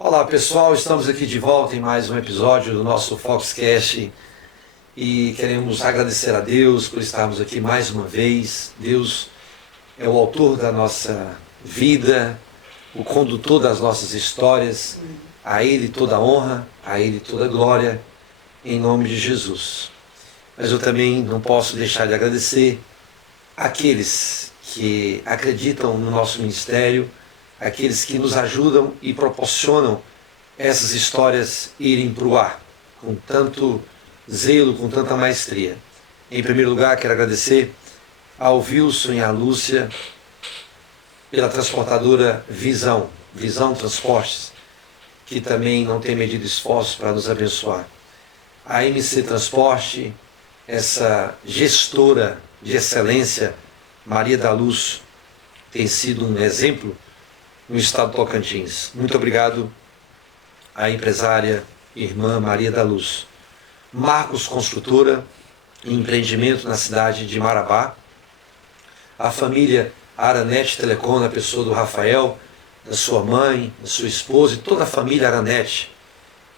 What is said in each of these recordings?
Olá pessoal, estamos aqui de volta em mais um episódio do nosso Foxcast e queremos agradecer a Deus por estarmos aqui mais uma vez. Deus é o autor da nossa vida, o condutor das nossas histórias, a Ele toda a honra, a Ele toda a glória, em nome de Jesus. Mas eu também não posso deixar de agradecer àqueles que acreditam no nosso ministério, aqueles que nos ajudam e proporcionam essas histórias irem para o ar, com tanto zelo, com tanta maestria. Em primeiro lugar, quero agradecer ao Wilson e à Lúcia pela transportadora Visão Transportes, que também não tem medido esforços para nos abençoar. A MC Transporte, essa gestora de excelência, Maria da Luz, tem sido um exemplo no estado do Tocantins. Muito obrigado à empresária irmã Maria da Luz. Marcos Construtora, empreendimento na cidade de Marabá. A família Aranete Telecom, na pessoa do Rafael, da sua mãe, da sua esposa e toda a família Aranete.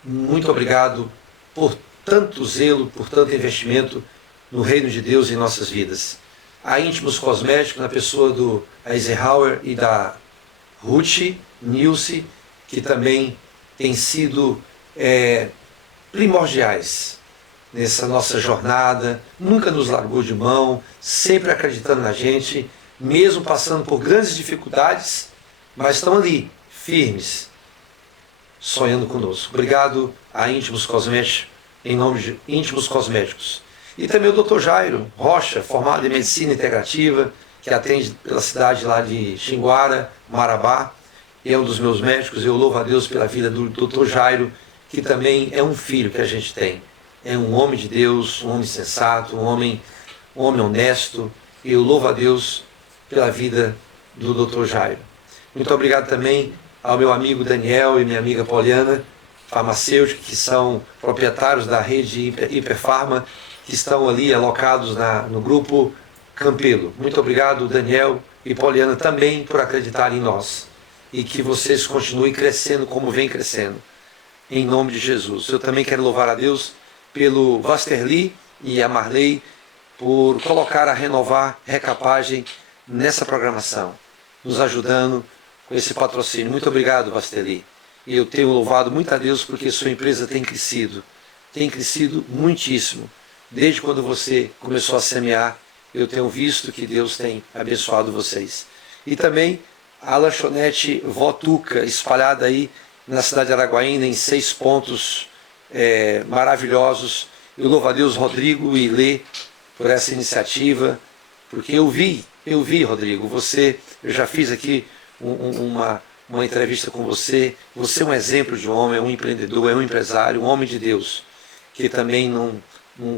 Muito obrigado por tanto zelo, por tanto investimento no reino de Deus em nossas vidas. A Íntimos Cosméticos, na pessoa do Eisenhower e da Ruth Nilce, que também tem sido primordiais nessa nossa jornada, nunca nos largou de mão, sempre acreditando na gente, mesmo passando por grandes dificuldades, mas estão ali, firmes, sonhando conosco. Obrigado a Íntimos Cosméticos, em nome de Íntimos Cosméticos. E também o Dr. Jairo Rocha, formado em Medicina Integrativa, que atende pela cidade lá de Xinguara, Marabá, e é um dos meus médicos. Eu louvo a Deus pela vida do Dr. Jairo, que também é um filho que a gente tem. É um homem de Deus, um homem sensato, um homem honesto. E eu louvo a Deus pela vida do Dr. Jairo. Muito obrigado também ao meu amigo Daniel e minha amiga Poliana, farmacêuticos, que são proprietários da rede Hiperfarma, que estão ali alocados no grupo Campelo. Muito obrigado, Daniel e Poliana, também por acreditar em nós. E que vocês continuem crescendo como vem crescendo. Em nome de Jesus. Eu também quero louvar a Deus pelo Vasterli e a Marley por colocar a Renovar Recapagem nessa programação, nos ajudando com esse patrocínio. Muito obrigado, Vasterli. E eu tenho louvado muito a Deus porque sua empresa tem crescido muitíssimo. Desde quando você começou a semear, eu tenho visto que Deus tem abençoado vocês. E também a lanchonete Votuca, espalhada aí na cidade de Araguaína, em 6 pontos maravilhosos. Eu louvo a Deus, Rodrigo e Lê, por essa iniciativa, porque eu vi, Rodrigo, eu já fiz aqui uma entrevista com você. Você é um exemplo de homem, é um empreendedor, é um empresário, um homem de Deus, que também não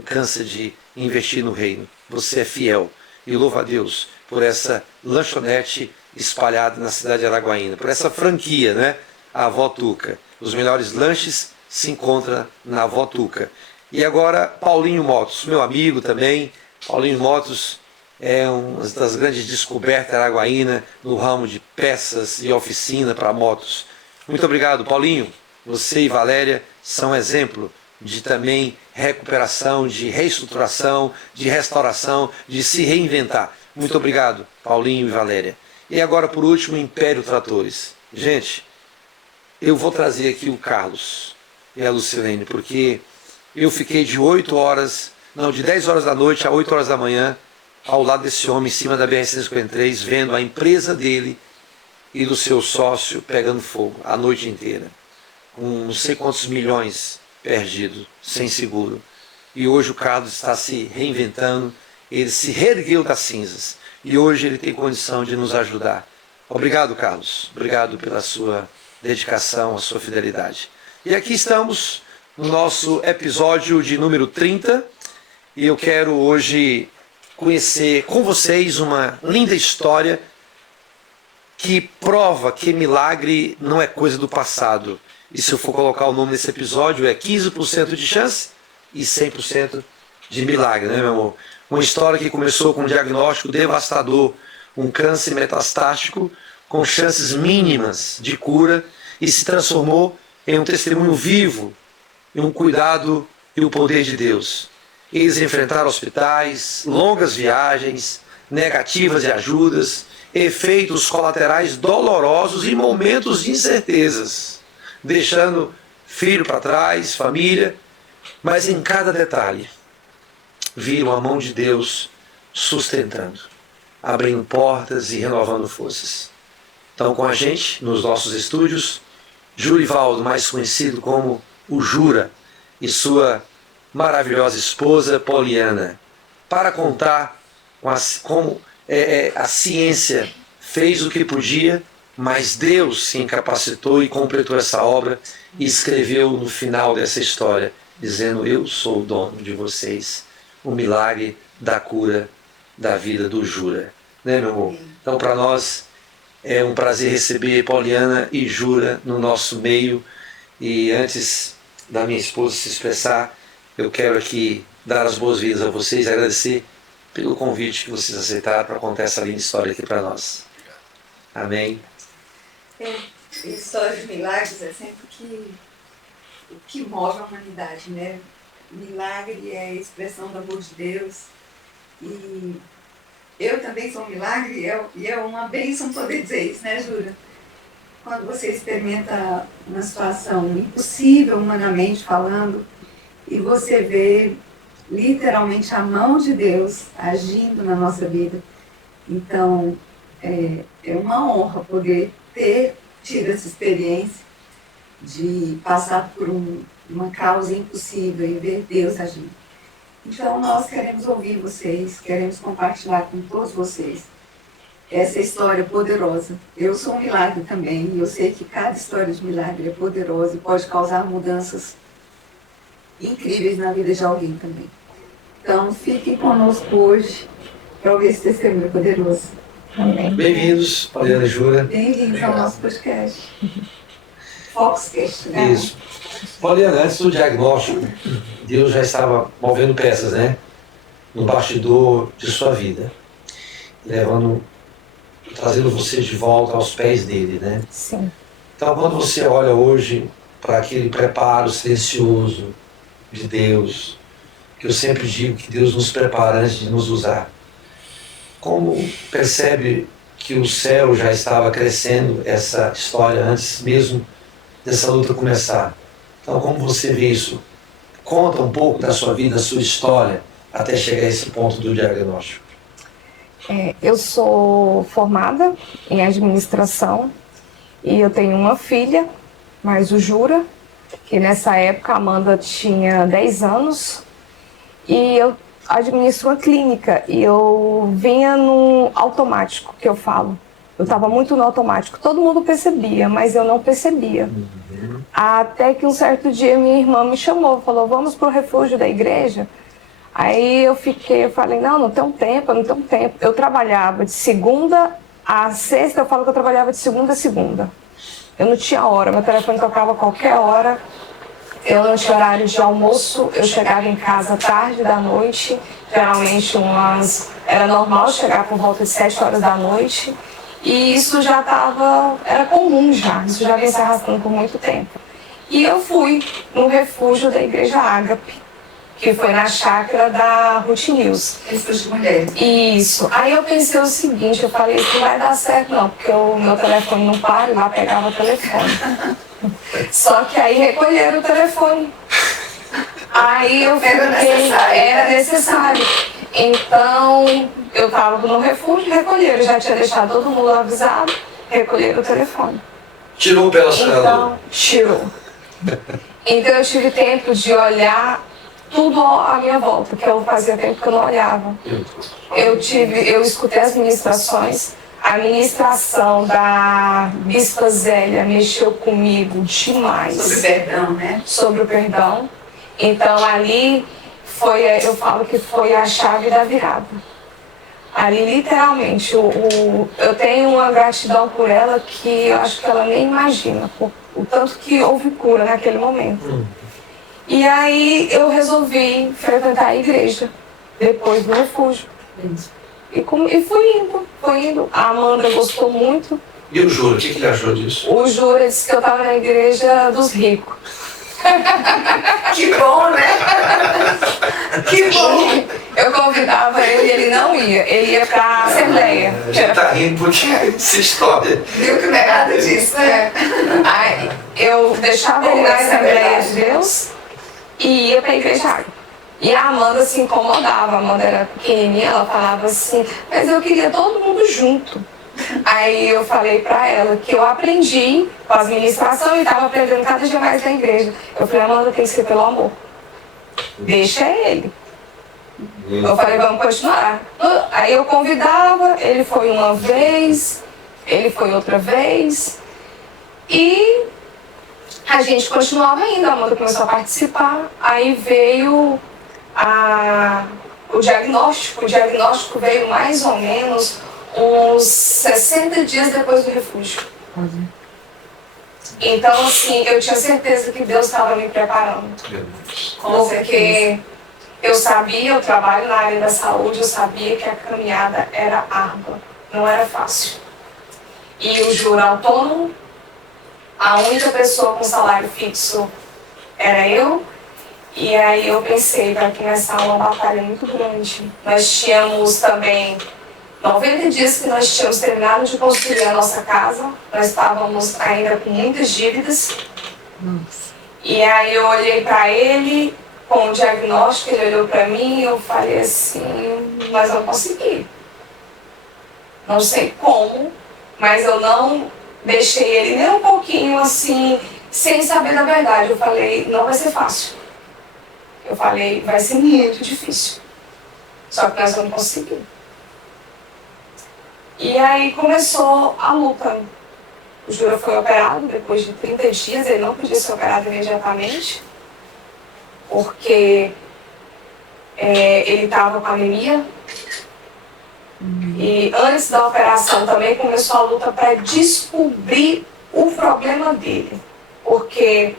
cansa de investir no reino. Você é fiel. E louvo a Deus por essa lanchonete espalhada na cidade de Araguaína, por essa franquia, né? A Votuca. Os melhores lanches se encontram na Votuca. E agora, Paulinho Motos, meu amigo também. Paulinho Motos é uma das grandes descobertas da Araguaína no ramo de peças e oficina para motos. Muito obrigado, Paulinho. Você e Valéria são exemplo de também recuperação, de reestruturação, de restauração, de se reinventar. Muito obrigado, Paulinho e Valéria. E agora, por último, Império Tratores. Gente, eu vou trazer aqui o Carlos e a Lucilene, porque eu fiquei de 10 horas da noite a 8 horas da manhã, ao lado desse homem, em cima da BR-153, vendo a empresa dele e do seu sócio pegando fogo a noite inteira, com não sei quantos milhões perdido, sem seguro. E hoje o Carlos está se reinventando, ele se reergueu das cinzas e hoje ele tem condição de nos ajudar. Obrigado, Carlos. Obrigado pela sua dedicação, a sua fidelidade. E aqui estamos no nosso episódio de número 30 e eu quero hoje conhecer com vocês uma linda história que prova que milagre não é coisa do passado. E se eu for colocar o nome desse episódio, é 15% de chance e 100% de milagre, né, meu amor? Uma história que começou com um diagnóstico devastador, um câncer metastático com chances mínimas de cura, e se transformou em um testemunho vivo e um cuidado e o poder de Deus. Eles enfrentaram hospitais, longas viagens, negativas e ajudas, efeitos colaterais dolorosos e momentos de incertezas, deixando filho para trás, família, mas em cada detalhe viram a mão de Deus sustentando, abrindo portas e renovando forças. Então, com a gente, nos nossos estúdios, Jurivaldo, mais conhecido como o Jura, e sua maravilhosa esposa Poliana, para contar como a ciência fez o que podia, mas Deus se incapacitou e completou essa obra e escreveu no final dessa história, dizendo: eu sou o dono de vocês, o milagre da cura da vida do Jura. Né, meu amor? Então, para nós é um prazer receber Poliana e Jura no nosso meio. E antes da minha esposa se expressar, eu quero aqui dar as boas-vindas a vocês e agradecer pelo convite que vocês aceitaram para contar essa linda história aqui para nós. Amém. História de milagres é sempre o que move a humanidade, né? Milagre é a expressão do amor de Deus. E eu também sou um milagre e é uma bênção poder dizer isso, né, Jura? Quando você experimenta uma situação impossível humanamente falando e você vê literalmente a mão de Deus agindo na nossa vida. Então, é uma honra poder ter tido essa experiência de passar por uma causa impossível e ver Deus agindo. Então, nós queremos ouvir vocês, queremos compartilhar com todos vocês essa história poderosa. Eu sou um milagre também, e eu sei que cada história de milagre é poderosa e pode causar mudanças incríveis na vida de alguém também. Então, fiquem conosco hoje para ouvir esse testemunho poderoso. Amém. Bem-vindos, Poliana e Jura. Bem-vindos ao nosso podcast. Foxcast, né? Isso. Poliana, antes do diagnóstico, Deus já estava movendo peças, né? No bastidor de sua vida. Trazendo você de volta aos pés dele, né? Sim. Então, quando você olha hoje para aquele preparo silencioso de Deus, que eu sempre digo que Deus nos prepara antes de nos usar, como percebe que o céu já estava crescendo essa história antes mesmo dessa luta começar? Então, como você vê isso? Conta um pouco da sua vida, da sua história, até chegar a esse ponto do diagnóstico. Eu sou formada em administração e eu tenho uma filha, mais o Jura, que nessa época a Amanda tinha 10 anos e eu administro uma clínica e eu vinha no automático, que eu falo. Eu estava muito no automático. Todo mundo percebia, mas eu não percebia. Até que um certo dia minha irmã me chamou, falou: vamos para o refúgio da igreja? Aí eu falei, não tenho tempo, não tenho tempo. Eu trabalhava de segunda a sexta, eu falo que eu trabalhava de segunda a segunda. Eu não tinha hora, meu telefone tocava a qualquer hora. Eu não tinha horário de almoço, eu chegava em casa tarde da noite, geralmente era normal chegar por volta de 7 horas da noite. E isso era comum já, isso já vem se arrastando por muito tempo. E eu fui no refúgio da Igreja Ágape, que foi na chácara da Ruth News. Refúgio de mulheres. Isso. Aí eu pensei o seguinte, eu falei, isso não vai dar certo não, porque o meu telefone não para e lá pegava o telefone. Só que aí recolheram o telefone. Aí eu fiquei, era necessário. Então, eu estava no refúgio, recolheram, já tinha deixado todo mundo avisado, recolheram o telefone. Tirou pela janela. Então, tirou. Então eu tive tempo de olhar tudo à minha volta, que eu fazia tempo que eu não olhava. Eu escutei as ministrações, a ministração da Bispa Zélia mexeu comigo demais. Sobre o perdão, né? Sobre o perdão. Então ali eu falo que foi a chave da virada. Ali literalmente, eu tenho uma gratidão por ela que eu acho que ela nem imagina, o tanto que houve cura naquele momento. E aí eu resolvi frequentar a igreja, depois do refúgio. E fui indo. A Amanda gostou muito E o Júlio, o que ele achou disso? O Júlio disse que eu estava na igreja dos ricos. Que bom, né? Que bom! Eu convidava ele e ele não ia. Ele ia para a Assembleia. A gente tá rindo porque essa história. Viu que não é nada disso, né? Aí eu deixava ele na Assembleia de Deus e ia para a igreja água. E a Amanda se incomodava. A Amanda era pequenininha, ela falava assim, mas eu queria todo mundo junto. Aí eu falei pra ela que eu aprendi com a administração e estava aprendendo cada dia mais na igreja. Eu falei, Amanda, tem que ser pelo amor. Deixa ele. Eu falei, vamos continuar. Aí eu convidava, ele foi uma vez, ele foi outra vez. E a gente continuava indo, a Amanda começou a participar. Aí veio o diagnóstico. O diagnóstico veio mais ou menos uns 60 dias depois do refúgio. Então, assim, eu tinha certeza que Deus estava me preparando. Porque eu sabia, eu trabalho na área da saúde, eu sabia que a caminhada era árdua, não era fácil. E o juro autônomo, a única pessoa com salário fixo era eu. E aí eu pensei, vai começar uma batalha muito grande. Nós tínhamos também 90 dias que nós tínhamos terminado de construir a nossa casa, nós estávamos ainda com muitas dívidas. E aí eu olhei para ele com o diagnóstico, ele olhou para mim e eu falei assim, nós vamos conseguir. Não sei como, mas eu não deixei ele nem um pouquinho assim, sem saber da verdade. Eu falei, não vai ser fácil. Eu falei, vai ser muito difícil. Só que nós vamos conseguir. E aí começou a luta. O Júlio foi operado depois de 30 dias, ele não podia ser operado imediatamente, porque ele estava com anemia. E antes da operação também começou a luta para descobrir o problema dele. Porque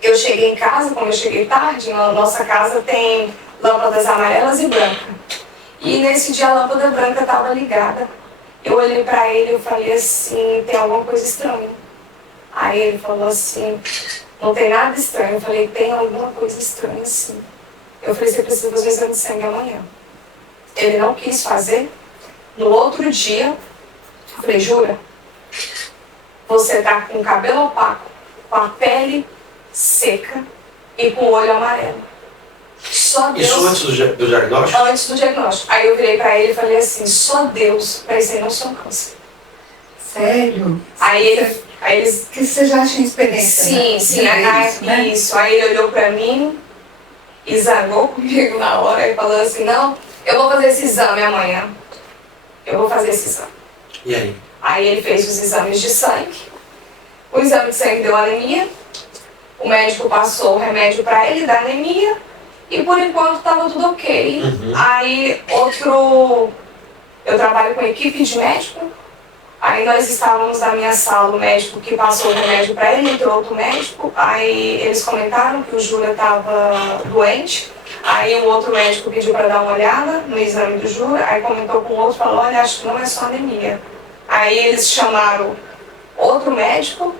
eu cheguei em casa, como eu cheguei tarde, na nossa casa tem lâmpadas amarelas e brancas. E nesse dia a lâmpada branca estava ligada. Eu olhei para ele e falei assim, tem alguma coisa estranha. Aí ele falou assim, não tem nada estranho. Eu falei, tem alguma coisa estranha sim. Eu falei, você precisa fazer um exame de sangue amanhã. Ele não quis fazer. No outro dia, eu falei, jura? Você tá com o cabelo opaco, com a pele seca e com o olho amarelo. Só Deus. Isso antes do diagnóstico? Antes do diagnóstico. Aí eu virei pra ele e falei assim, só Deus pra isso aí não ser um câncer. Sério? Aí eles... Que você já tinha experiência, Sim, né? sim, Isso, né? isso. Aí ele olhou pra mim e zangou comigo na hora e falou assim, não, eu vou fazer esse exame amanhã. Eu vou fazer esse exame. E aí? Aí ele fez os exames de sangue. O exame de sangue deu anemia. O médico passou o remédio pra ele da anemia. E por enquanto estava tudo ok. Aí eu trabalho com equipe de médico. Aí nós estávamos na minha sala, o médico que passou o remédio para ele, entrou outro médico. Aí eles comentaram que o Júlio estava doente. Aí o outro médico pediu para dar uma olhada no exame do Júlio. Aí comentou com o outro, falou, olha, acho que não é só anemia. Aí eles chamaram outro médico.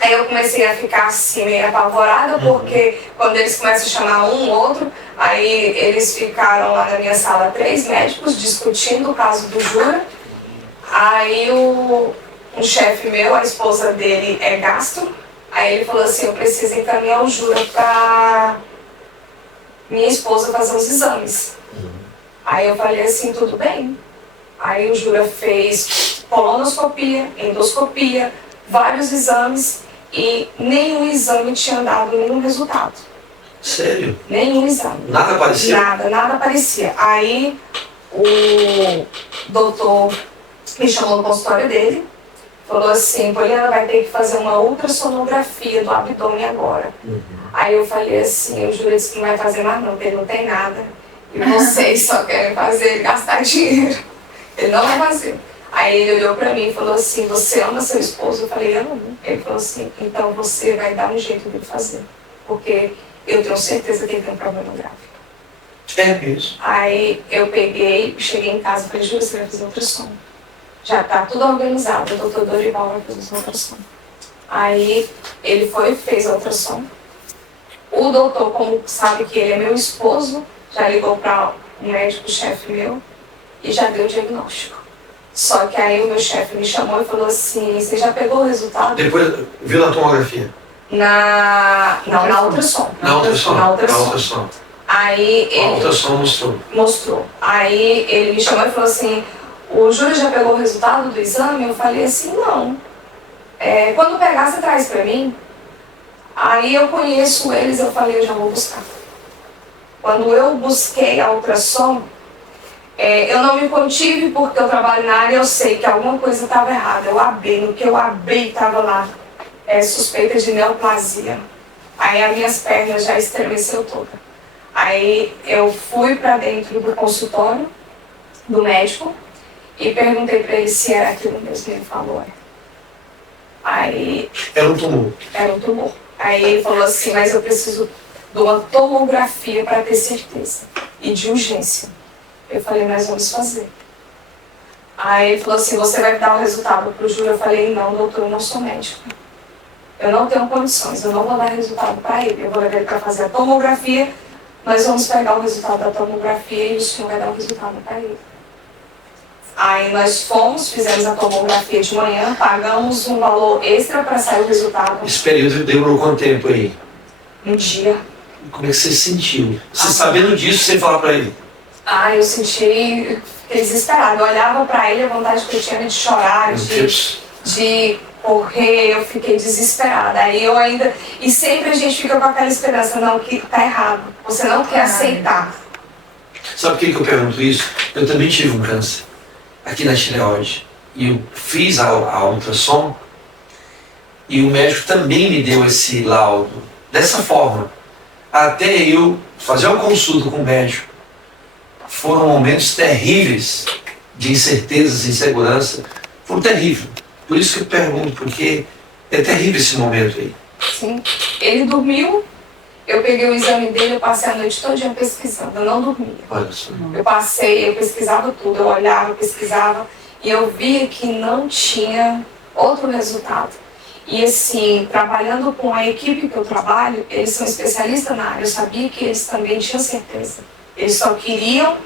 Aí eu comecei a ficar assim, meio apavorada, porque quando eles começam a chamar um ou outro, aí eles ficaram lá na minha sala, 3 médicos discutindo o caso do Júlio. Aí um chefe meu, a esposa dele é gastro, aí ele falou assim, eu preciso encaminhar o Júlio para minha esposa fazer os exames. Aí eu falei assim, tudo bem. Aí o Júlio fez colonoscopia, endoscopia, vários exames e nenhum exame tinha dado nenhum resultado. Sério? Nenhum exame. Nada aparecia? Nada aparecia. Aí o doutor me chamou no consultório dele, falou assim, Poliana vai ter que fazer uma ultrassonografia do abdômen agora. Aí eu falei assim, o Júlio disse que não vai fazer mais não, porque ele não tem nada. E vocês só querem fazer ele gastar dinheiro. Ele não vai fazer. Aí ele olhou pra mim e falou assim, você ama seu esposo? Eu falei, amo. Ele falou assim, então você vai dar um jeito dele fazer. Porque eu tenho certeza que ele tem um problema grave. É isso. Aí eu peguei, cheguei em casa e falei, Júlio, você vai fazer ultrassom. já está tudo organizado, o doutor Dorival vai fazer a ultrassom. Aí ele foi e fez a ultrassom. O doutor, como sabe que ele é meu esposo, já ligou para um médico-chefe meu e já deu o diagnóstico. Só que aí o meu chefe me chamou e falou assim, você já pegou o resultado? Depois viu na tomografia? Não, na ultrassom. Na ultrassom? Na ultrassom. Na ultrassom. Aí ele... A ultrassom mostrou. Mostrou. Aí ele me chamou e falou assim, o Júlio já pegou o resultado do exame? Eu falei assim, não. Quando pegar, você traz pra mim? Aí eu conheço eles, eu falei, eu já vou buscar. Quando eu busquei a ultrassom, eu não me contive porque eu trabalho na área, eu sei que alguma coisa estava errada. Eu abri, no que eu abri estava lá, suspeita de neoplasia. Aí as minhas pernas já estremeceu toda. Aí eu fui para dentro do consultório do médico e perguntei para ele se era aquilo mesmo que ele falou. Aí... Era um tumor. Era um tumor. Aí ele falou assim, mas eu preciso de uma tomografia para ter certeza. E de urgência. Eu falei, nós vamos fazer. Aí ele falou assim, você vai dar o resultado para o Júlio? Eu falei, não, doutor, eu não sou médico. Eu não tenho condições, eu não vou dar resultado para ele. Eu vou levar ele para fazer a tomografia, nós vamos pegar o resultado da tomografia e o senhor vai dar o resultado para ele. Aí nós fomos, fizemos a tomografia de manhã, pagamos um valor extra para sair o resultado. Esse período demorou quanto tempo aí? Um dia. E como é que você se sentiu? Você sabendo disso, sem falar para ele? Eu fiquei desesperada. Eu olhava para ele, a vontade que eu tinha de chorar, de correr, eu fiquei desesperada. Aí eu ainda... E sempre a gente fica com aquela esperança, não, que tá errado. Você não quer aceitar. Sabe por que eu pergunto isso? Eu também tive um câncer aqui na tireoide. E eu fiz a ultrassom e o médico também me deu esse laudo. Dessa forma. Até eu fazer uma consulta com o médico. Foram momentos terríveis de incertezas, insegurança. Foi terrível. Por isso que eu pergunto, porque é terrível esse momento aí. Sim. Ele dormiu, eu peguei o exame dele, eu passei a noite toda pesquisando, eu não dormia. Olha só. Eu pesquisava tudo, eu olhava, eu pesquisava, e eu via que não tinha outro resultado. E assim, trabalhando com a equipe que eu trabalho, eles são especialistas na área, eu sabia que eles também tinham certeza. Eles só queriam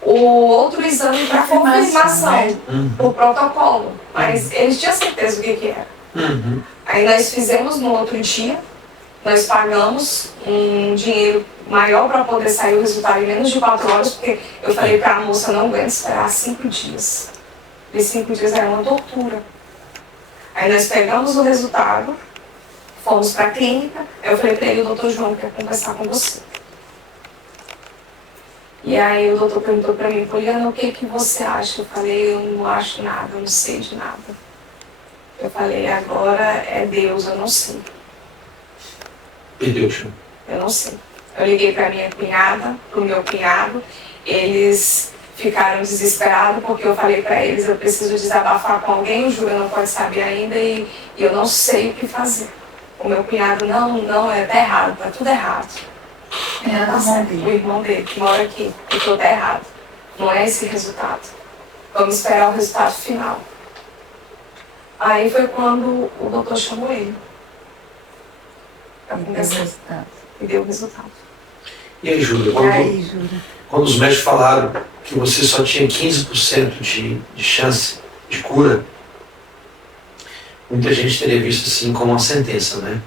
o outro exame para confirmação, o protocolo, mas eles tinham certeza do que era. Aí nós fizemos no outro dia, nós pagamos um dinheiro maior para poder sair o resultado em menos de 4 horas, porque eu falei para a moça, não aguento esperar 5 dias. E 5 dias era uma tortura. Aí nós pegamos o resultado, fomos para a clínica, eu falei para ele, o doutor João quer conversar com você. E aí o doutor perguntou para mim, Poliana, o que você acha? Eu falei, eu não acho nada, eu não sei de nada. Eu falei, agora é Deus, eu não sei. E Deus? Eu não sei. Eu liguei para minha cunhada, para o meu cunhado, eles ficaram desesperados porque eu falei para eles, eu preciso desabafar com alguém, o Júlio não pode saber ainda e eu não sei o que fazer. O meu cunhado, não, tá errado, tá tudo errado. O irmão dele, que mora aqui, que tudo é errado. Não é esse resultado. Vamos esperar o resultado final. Aí foi quando o doutor chamou ele. Pra conversar. E deu o resultado. E aí, Júlia, quando os médicos falaram que você só tinha 15% de chance de cura, muita gente teria visto assim como uma sentença, né?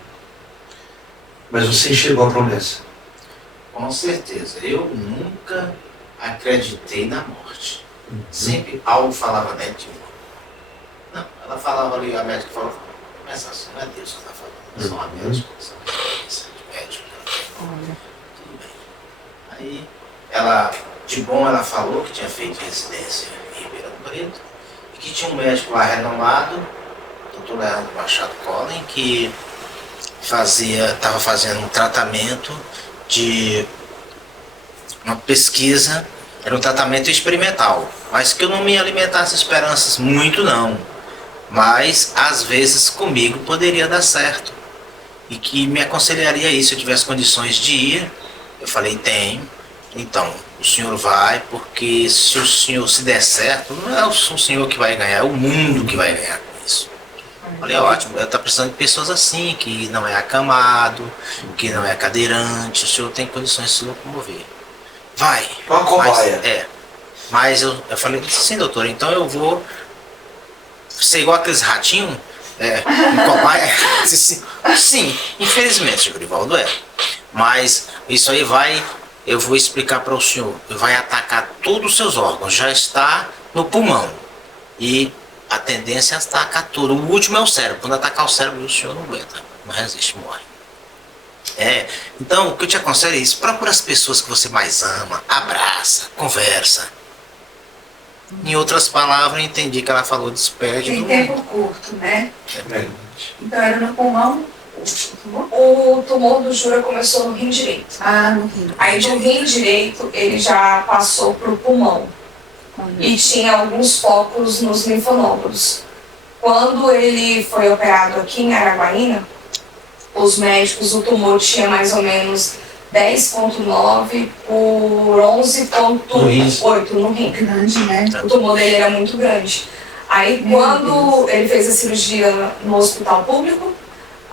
Mas você enxergou a promessa. Com certeza. Eu nunca acreditei na morte. Sempre algo falava dentro de mim. Não, ela falava ali, a médica falou, mas assim, não é Deus que está falando, é só uma médica, só uma médica. Tudo bem. Aí, de bom, ela falou que tinha feito residência em Ribeirão Preto e que tinha um médico lá renomado, Dr. Leandro Machado Collin, que estava fazendo um tratamento de uma pesquisa, era um tratamento experimental, mas que eu não me alimentasse esperanças muito não, mas às vezes comigo poderia dar certo e que me aconselharia isso se eu tivesse condições de ir. Eu falei, tenho, Então, o senhor vai, porque se o senhor se der certo, não é o senhor que vai ganhar, é o mundo que vai ganhar com isso. Olha, é ótimo, está precisando de pessoas assim, que não é acamado, que não é cadeirante, o senhor tem condições de se locomover. Vai. Uma cobaia. Mas eu falei, sim, doutor, então eu vou ser igual aqueles ratinhos, um cobaia. Sim, infelizmente, Grivaldo, Mas isso aí eu vou explicar para o senhor, vai atacar todos os seus órgãos, já está no pulmão. E a tendência é atacar tudo. O último é o cérebro. Quando atacar o cérebro, o senhor não aguenta, não resiste, morre. Então, o que eu te aconselho é isso. Procura as pessoas que você mais ama, abraça, conversa. Em outras palavras, eu entendi que ela falou despede. Tem tempo curto, né? É. Então era no pulmão? O tumor do Jura começou no rim direito. No rim. Aí do rim direito ele já passou para o pulmão. E tinha alguns focos nos linfonodos. Quando ele foi operado aqui em Araguaína, os médicos, o tumor tinha mais ou menos 10,9 por 11,8 no rim. Grande, né? O tumor dele era muito grande. Aí quando ele fez a cirurgia no hospital público,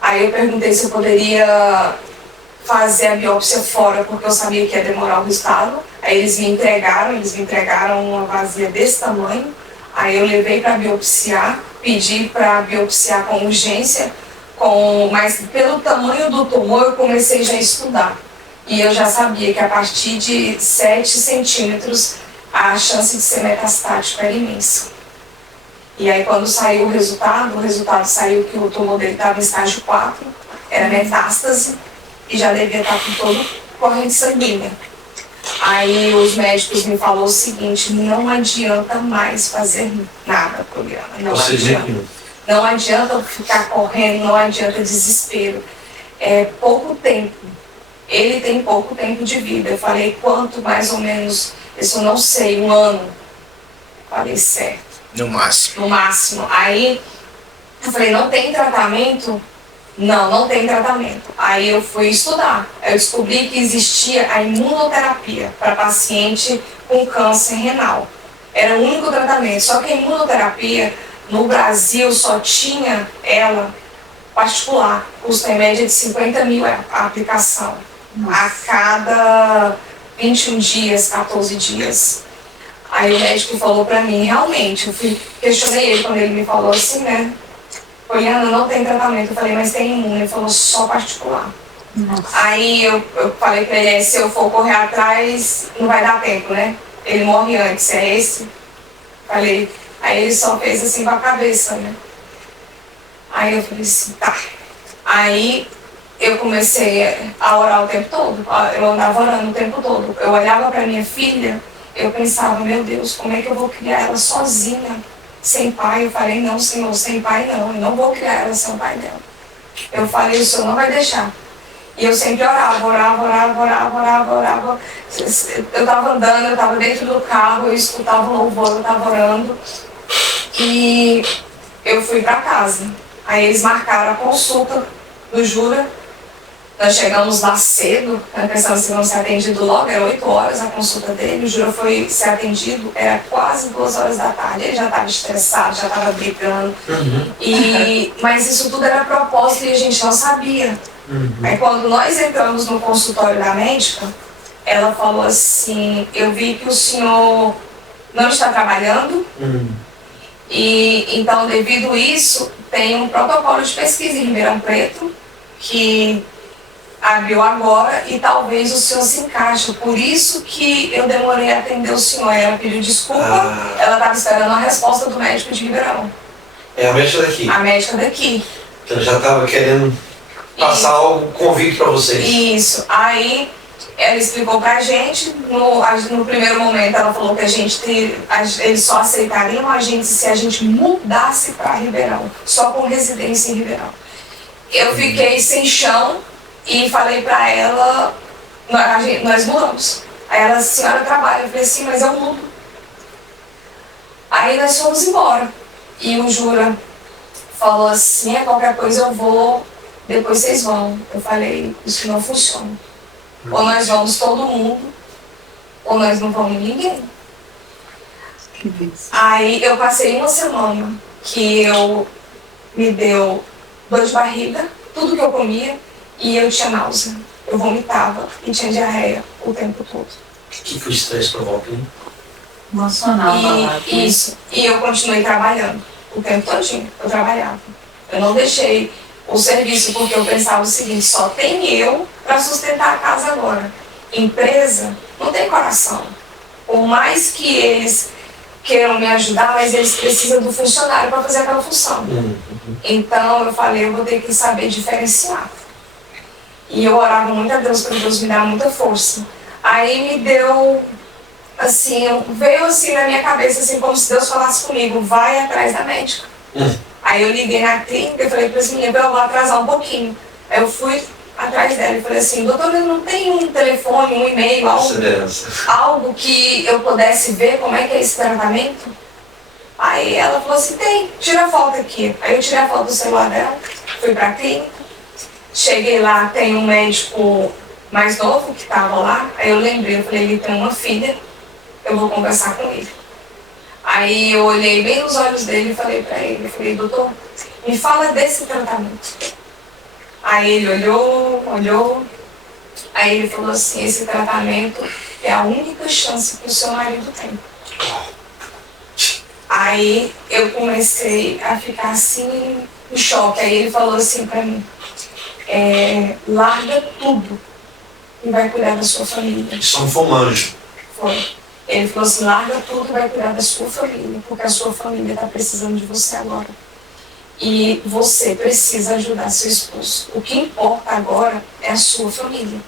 aí eu perguntei se eu poderia fazer a biópsia fora, porque eu sabia que ia demorar o resultado. Aí eles me entregaram uma vazia desse tamanho. Aí eu levei para biopsiar, pedi para biopsiar com urgência, mas pelo tamanho do tumor eu comecei já a estudar. E eu já sabia que a partir de 7 centímetros a chance de ser metastático era imensa. E aí quando saiu o resultado saiu que o tumor dele estava em estágio 4, era metástase, e já devia estar com toda corrente sanguínea. Aí os médicos me falaram o seguinte, não adianta mais fazer nada, Poliana, não adianta ficar correndo, não adianta desespero. É pouco tempo, ele tem pouco tempo de vida. Eu falei, quanto mais ou menos, isso eu não sei, 1 ano. Falei, certo. No máximo. No máximo. Aí eu falei, não tem tratamento? Não tem tratamento. Aí eu fui estudar. Eu descobri que existia a imunoterapia para paciente com câncer renal. Era o único tratamento. Só que a imunoterapia no Brasil só tinha ela particular. Custa em média de 50 mil a aplicação. A cada 21 dias, 14 dias. Aí o médico falou pra mim, realmente, questionei ele quando ele me falou assim, né? Poliana, não tem tratamento. Eu falei, mas tem imuno. Ele falou, só particular. Nossa. Aí eu falei pra ele, se eu for correr atrás, não vai dar tempo, né? Ele morre antes, é esse? Falei, aí ele só fez assim com a cabeça, né? Aí eu falei assim, tá. Aí eu comecei a orar o tempo todo. Eu andava orando o tempo todo. Eu olhava pra minha filha, eu pensava, meu Deus, como é que eu vou criar ela sozinha? Sem pai. Eu falei, não, Senhor, sem pai não, eu não vou criar ela sem o pai dela. Eu falei, o Senhor não vai deixar. E eu sempre orava. Eu estava andando, eu estava dentro do carro, eu escutava o louvor, eu estava orando. E eu fui para casa. Aí eles marcaram a consulta do Jura. Nós chegamos lá cedo, pensando se não ser atendido logo, era 8 horas a consulta dele. O Jura foi ser atendido, era quase 2 horas da tarde. Ele já estava estressado, já estava brigando. Mas isso tudo era propósito e a gente não sabia. Aí quando nós entramos no consultório da médica, ela falou assim, eu vi que o senhor não está trabalhando, e então devido a isso, tem um protocolo de pesquisa em Ribeirão Preto, que abriu agora e talvez o senhor se encaixe. Por isso que eu demorei a atender o senhor. Ela pediu desculpa, ela estava esperando a resposta do médico de Ribeirão. É a médica daqui? A médica daqui. Então já estava querendo passar algo convite para vocês. Isso. Aí ela explicou pra gente, no primeiro momento ela falou que eles só aceitariam a gente se a gente mudasse para Ribeirão, só com residência em Ribeirão. Eu fiquei sem chão e falei pra ela, nós mudamos. Aí ela, a senhora trabalha? Eu falei assim, mas eu mudo. Aí nós fomos embora. E o Jura falou assim, qualquer coisa eu vou, depois vocês vão. Eu falei, isso não funciona. Ou nós vamos todo mundo, ou nós não vamos em ninguém. Que Deus. Aí eu passei uma semana que eu me deu dor de barriga, tudo que eu comia, e eu tinha náusea. Eu vomitava e tinha diarreia o tempo todo. O que o estresse provoca, hein? Emocional, E isso. E eu continuei trabalhando o tempo todinho. Eu trabalhava. Eu não deixei o serviço porque eu pensava o seguinte: só tem eu para sustentar a casa agora. Empresa não tem coração. Por mais que eles queiram me ajudar, mas eles precisam do funcionário para fazer aquela função. Então eu falei, eu vou ter que saber diferenciar. E eu orava muito a Deus para Deus me dar muita força. Aí me deu, assim, veio assim na minha cabeça, assim, como se Deus falasse comigo: vai atrás da médica. Aí eu liguei na clínica e falei para esse menino: eu vou atrasar um pouquinho. Aí eu fui atrás dela e falei assim: doutor, eu não tenho um telefone, um e-mail, algo que eu pudesse ver como é que é esse tratamento? Aí ela falou assim: tem, tira a foto aqui. Aí eu tirei a foto do celular dela, fui para a clínica, cheguei lá, tem um médico mais novo que estava lá. Aí eu lembrei, eu falei: ele tem uma filha, eu vou conversar com ele. Aí eu olhei bem nos olhos dele e falei para ele, eu falei: doutor, me fala desse tratamento. Aí ele olhou, aí ele falou assim: esse tratamento é a única chance que o seu marido tem. Aí eu comecei a ficar assim, em choque. Aí ele falou assim pra mim: larga tudo e vai cuidar da sua família. Isso não foi um anjo. Foi. Ele falou assim: larga tudo e vai cuidar da sua família, porque a sua família está precisando de você agora. E você precisa ajudar seu esposo. O que importa agora é a sua família.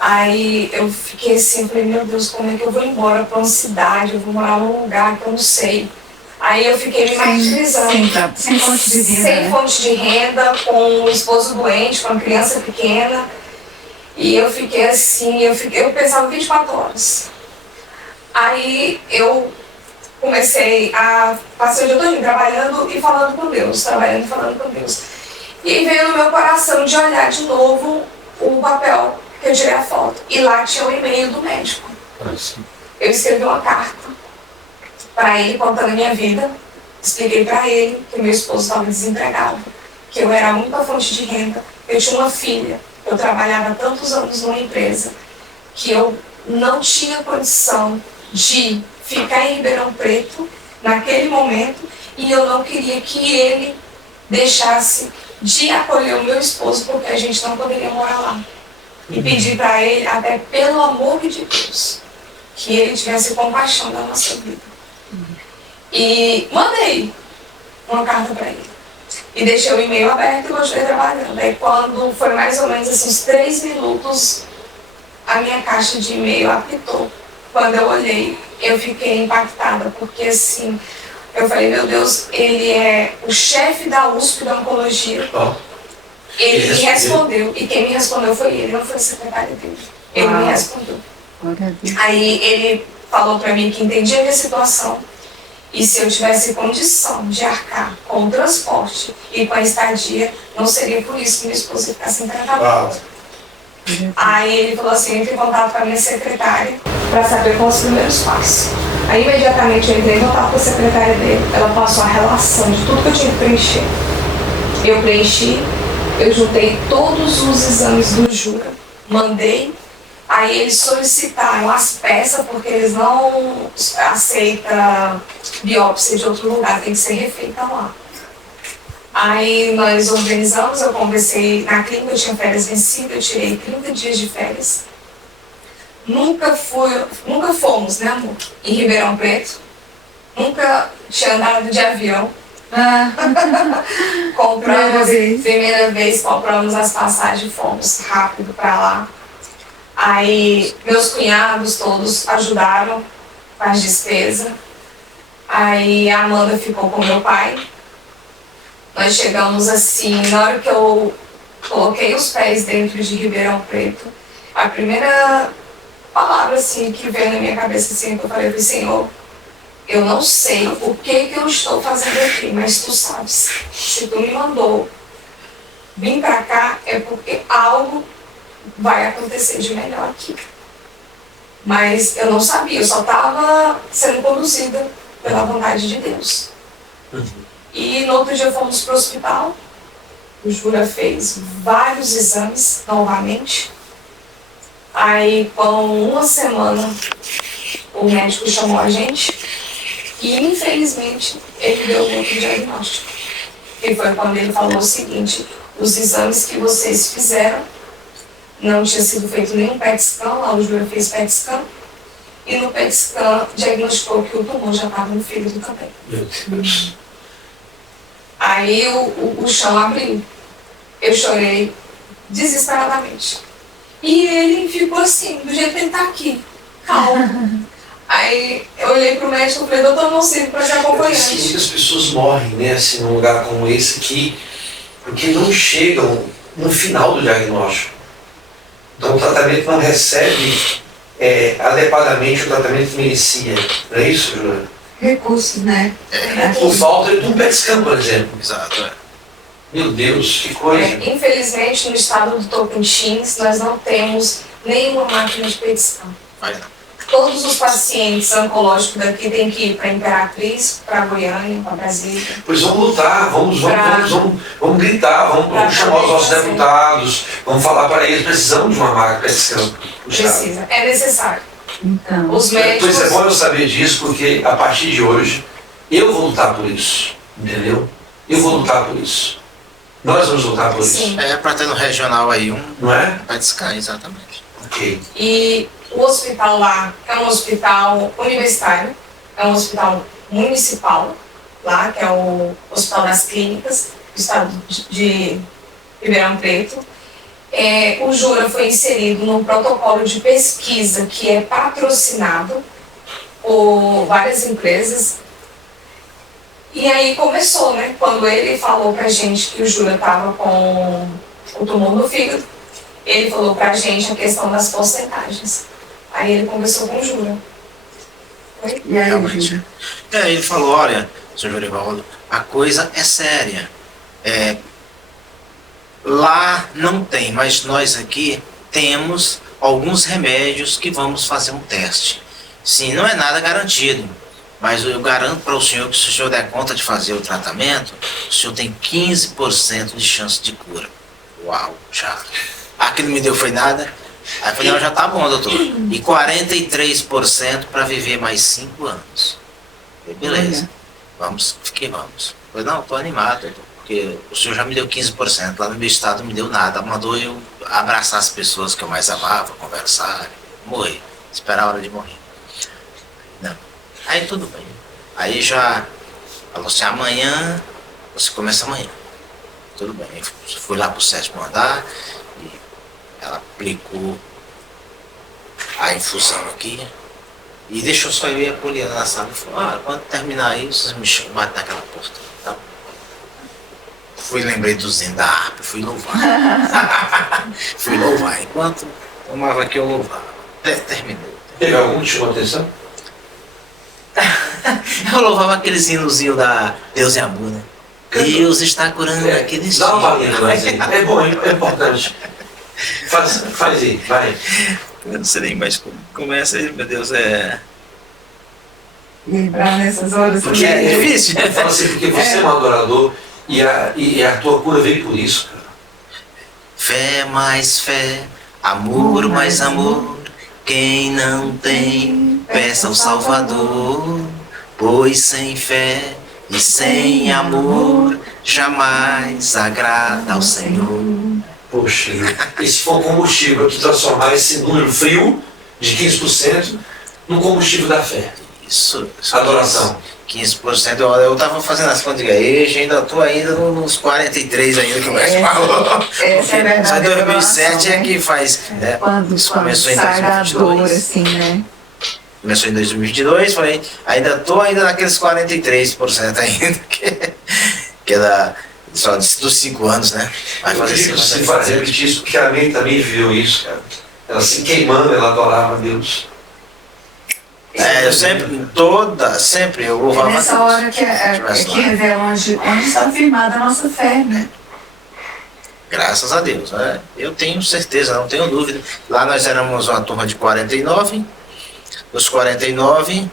Aí eu fiquei assim, falei: meu Deus, como é que eu vou embora para uma cidade? Eu vou morar num lugar que eu não sei. Aí eu fiquei me martirizando. Sem fonte de renda. Sem fonte de renda, com o esposo doente, com a criança pequena. E eu fiquei assim, eu pensava 24 horas. Aí eu comecei a passar o dia todo trabalhando e falando com Deus, trabalhando e falando com Deus. E aí veio no meu coração de olhar de novo o papel que eu tirei a foto. E lá tinha o e-mail do médico. Eu escrevi uma carta para ele contando a minha vida. Expliquei para ele que meu esposo estava desempregado, que eu era a única fonte de renda. Eu tinha uma filha, eu trabalhava há tantos anos numa empresa que eu não tinha condição de ficar em Ribeirão Preto naquele momento, e eu não queria que ele deixasse de acolher o meu esposo, porque a gente não poderia morar lá. E pedi para ele, até pelo amor de Deus, que ele tivesse compaixão da nossa vida. E mandei uma carta para ele. E deixei o e-mail aberto e continuei trabalhando. Aí quando foi mais ou menos assim, uns 3 minutos, a minha caixa de e-mail apitou. Quando eu olhei, eu fiquei impactada, porque assim, eu falei: meu Deus, ele é o chefe da USP da oncologia. Ele me respondeu, e quem me respondeu foi ele, não foi o secretário dele. Ele me respondeu. Aí ele falou para mim que entendia a minha situação, e se eu tivesse condição de arcar com o transporte e com a estadia, não seria por isso que minha esposa ia ficar sem tratamento. Aí ele falou assim: entre em contato com a minha secretária para saber quais os primeiros passos. Aí imediatamente eu entrei em contato com a secretária dele. Ela passou a relação de tudo que eu tinha que preencher. Eu preenchi, eu juntei todos os exames do Jura, mandei. Aí eles solicitaram as peças, porque eles não aceitam biópsia de outro lugar, tem que ser refeita lá. Aí nós organizamos, eu conversei na clínica, eu tinha férias vencidas, eu tirei 30 dias de férias. Nunca fomos, né, amor, em Ribeirão Preto. Nunca tinha andado de avião. Compramos, primeira vez compramos as passagens, fomos rápido para lá. Aí meus cunhados todos ajudaram com as despesas. Aí a Amanda ficou com meu pai. Nós chegamos assim, na hora que eu coloquei os pés dentro de Ribeirão Preto, a primeira palavra assim que veio na minha cabeça assim, que eu falei: Senhor, eu não sei o que eu estou fazendo aqui, mas tu sabes. Se tu me mandou vir pra cá, é porque algo vai acontecer de melhor aqui. Mas eu não sabia, eu só estava sendo conduzida pela vontade de Deus. E no outro dia fomos para o hospital, o Jura fez vários exames novamente. Aí, com uma semana, o médico chamou a gente e, infelizmente, ele deu outro diagnóstico. Que foi quando ele falou o seguinte: os exames que vocês fizeram, não tinha sido feito nenhum PET scan, lá o Júlio fez PET scan, e no PET scan diagnosticou que o tumor já estava no fígado também. Meu Deus. Aí o chão abriu. Eu chorei desesperadamente. E ele ficou assim, do jeito que ele está aqui, calmo. Aí eu olhei pro médico e falei: doutor, não sirvo para ser acompanhante. Muitas pessoas morrem, né, assim, num lugar como esse aqui, porque não chegam no final do diagnóstico. Então o tratamento não recebe adequadamente o tratamento que merecia. Não é isso, Júlia? Recursos, né? Por falta de um PET scan, por exemplo. Exato, Meu Deus, que coisa. Infelizmente, no estado do Tocantins, nós não temos nenhuma máquina de PET scan. Vai não. Todos os pacientes oncológicos daqui têm que ir para Imperatriz, para Goiânia, para Brasília. Pois vamos lutar, vamos gritar, vamos chamar os nossos deputados, vamos falar para eles: precisamos de uma máquina PET scan. Precisa, é necessário. Então, Os médicos... Pois é bom eu saber disso, porque a partir de hoje eu vou lutar por isso, entendeu? Eu vou lutar por isso. Nós vamos lutar por isso. Sim. É para ter no regional aí Não é? PET scan, exatamente. Ok. E o hospital lá é um hospital universitário, é um hospital municipal, lá, que é o Hospital das Clínicas, do estado de Ribeirão Preto. O Jura foi inserido num protocolo de pesquisa que é patrocinado por várias empresas. E aí começou, né? Quando ele falou pra gente que o Jura estava com o tumor no fígado, ele falou pra gente a questão das porcentagens. Aí ele conversou com o Jura. e aí, Realmente. Júlio? Ele falou: olha, senhor Jorivaldo, a coisa é séria. Lá não tem, mas nós aqui temos alguns remédios que vamos fazer um teste. Sim, não é nada garantido, mas eu garanto para o senhor que se o senhor der conta de fazer o tratamento, o senhor tem 15% de chance de cura. Uau, já. Aqui não me deu foi nada. Aí eu falei: não, já tá bom, doutor. E 43% para viver mais 5 anos. Eu falei: beleza, vamos. Eu falei: não, tô animado, doutor, porque o senhor já me deu 15%, lá no meu estado não me deu nada. Mandou eu abraçar as pessoas que eu mais amava, conversar, morrer, esperar a hora de morrer. Não. Aí tudo bem. Aí já falou assim: amanhã, você começa amanhã. Tudo bem. Eu fui lá pro 7º andar e ela aplicou a infusão aqui e deixou só eu e a Poliana na sala e falou: quando terminar aí, vocês me chamam, bate naquela porta. Tá? Lembrei do Zen da harpa, fui louvar. Fui louvar. Enquanto tomava aqui, eu louvava. Terminou. Teve algum que chamou atenção? Eu louvava aquele hinozinho da Deus é amor, né? Deus está curando aquele Dá uma palhinha pra nós aí. É bom, é importante. Faz aí, vai. Eu não sei nem mais como começa aí, meu Deus, Lembrar nessas horas Porque também. é difícil. Eu falo assim, porque você é um adorador e a tua cura veio por isso, cara. Fé mais fé, amor mais amor. Quem não tem, peça ao Salvador. Pois sem fé e sem amor, jamais agrada ao Senhor. Poxa, esse foi um combustível para transformar esse número frio de 15% no combustível da fé. Isso. Adoração. 15%. Eu estava fazendo as contas de igreja, ainda estou ainda nos 43% ainda que o mestre falou. Essa é a verdade. Só em 2007 adoração, é né? que faz. Quando Isso começou em sai da dor, 2022. assim, né? Começou em 2022, falei, ainda estou ainda naqueles 43% ainda, que é só dos 5 anos, né? Vai fazer 5 anos. Se fazer isso, porque a May também viveu isso, cara. Ela se queimando, ela adorava a Deus. Eu sempre eu É louvava nessa a Deus. hora que revela onde está firmada a nossa fé, né? Graças a Deus, né? Eu tenho certeza, não tenho dúvida. Lá nós éramos uma turma de 49, Os 49,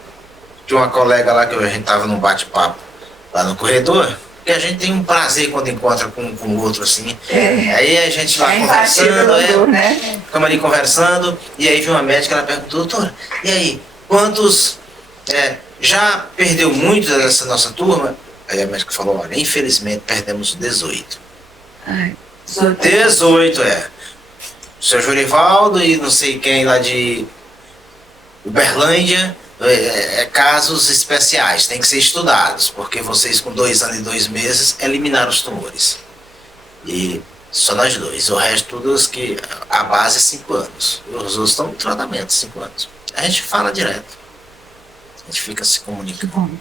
de uma colega lá que a gente tava num bate-papo lá no corredor, que a gente tem um prazer quando encontra com o outro assim. Aí a gente lá conversando, né? ficamos ali conversando, e aí viu uma médica, ela perguntou, doutora, e aí, quantos já perdeu muito dessa nossa turma? Aí a médica falou, olha, infelizmente perdemos 18. Ai, 18, O seu Jorivaldo e não sei quem lá de Uberlândia, casos especiais, tem que ser estudados, porque vocês com 2 anos e 2 meses eliminaram os tumores. E só nós dois, o resto todos que a base é 5 anos. Os outros estão em tratamento 5 anos. A gente fala direto. A gente fica se comunicando.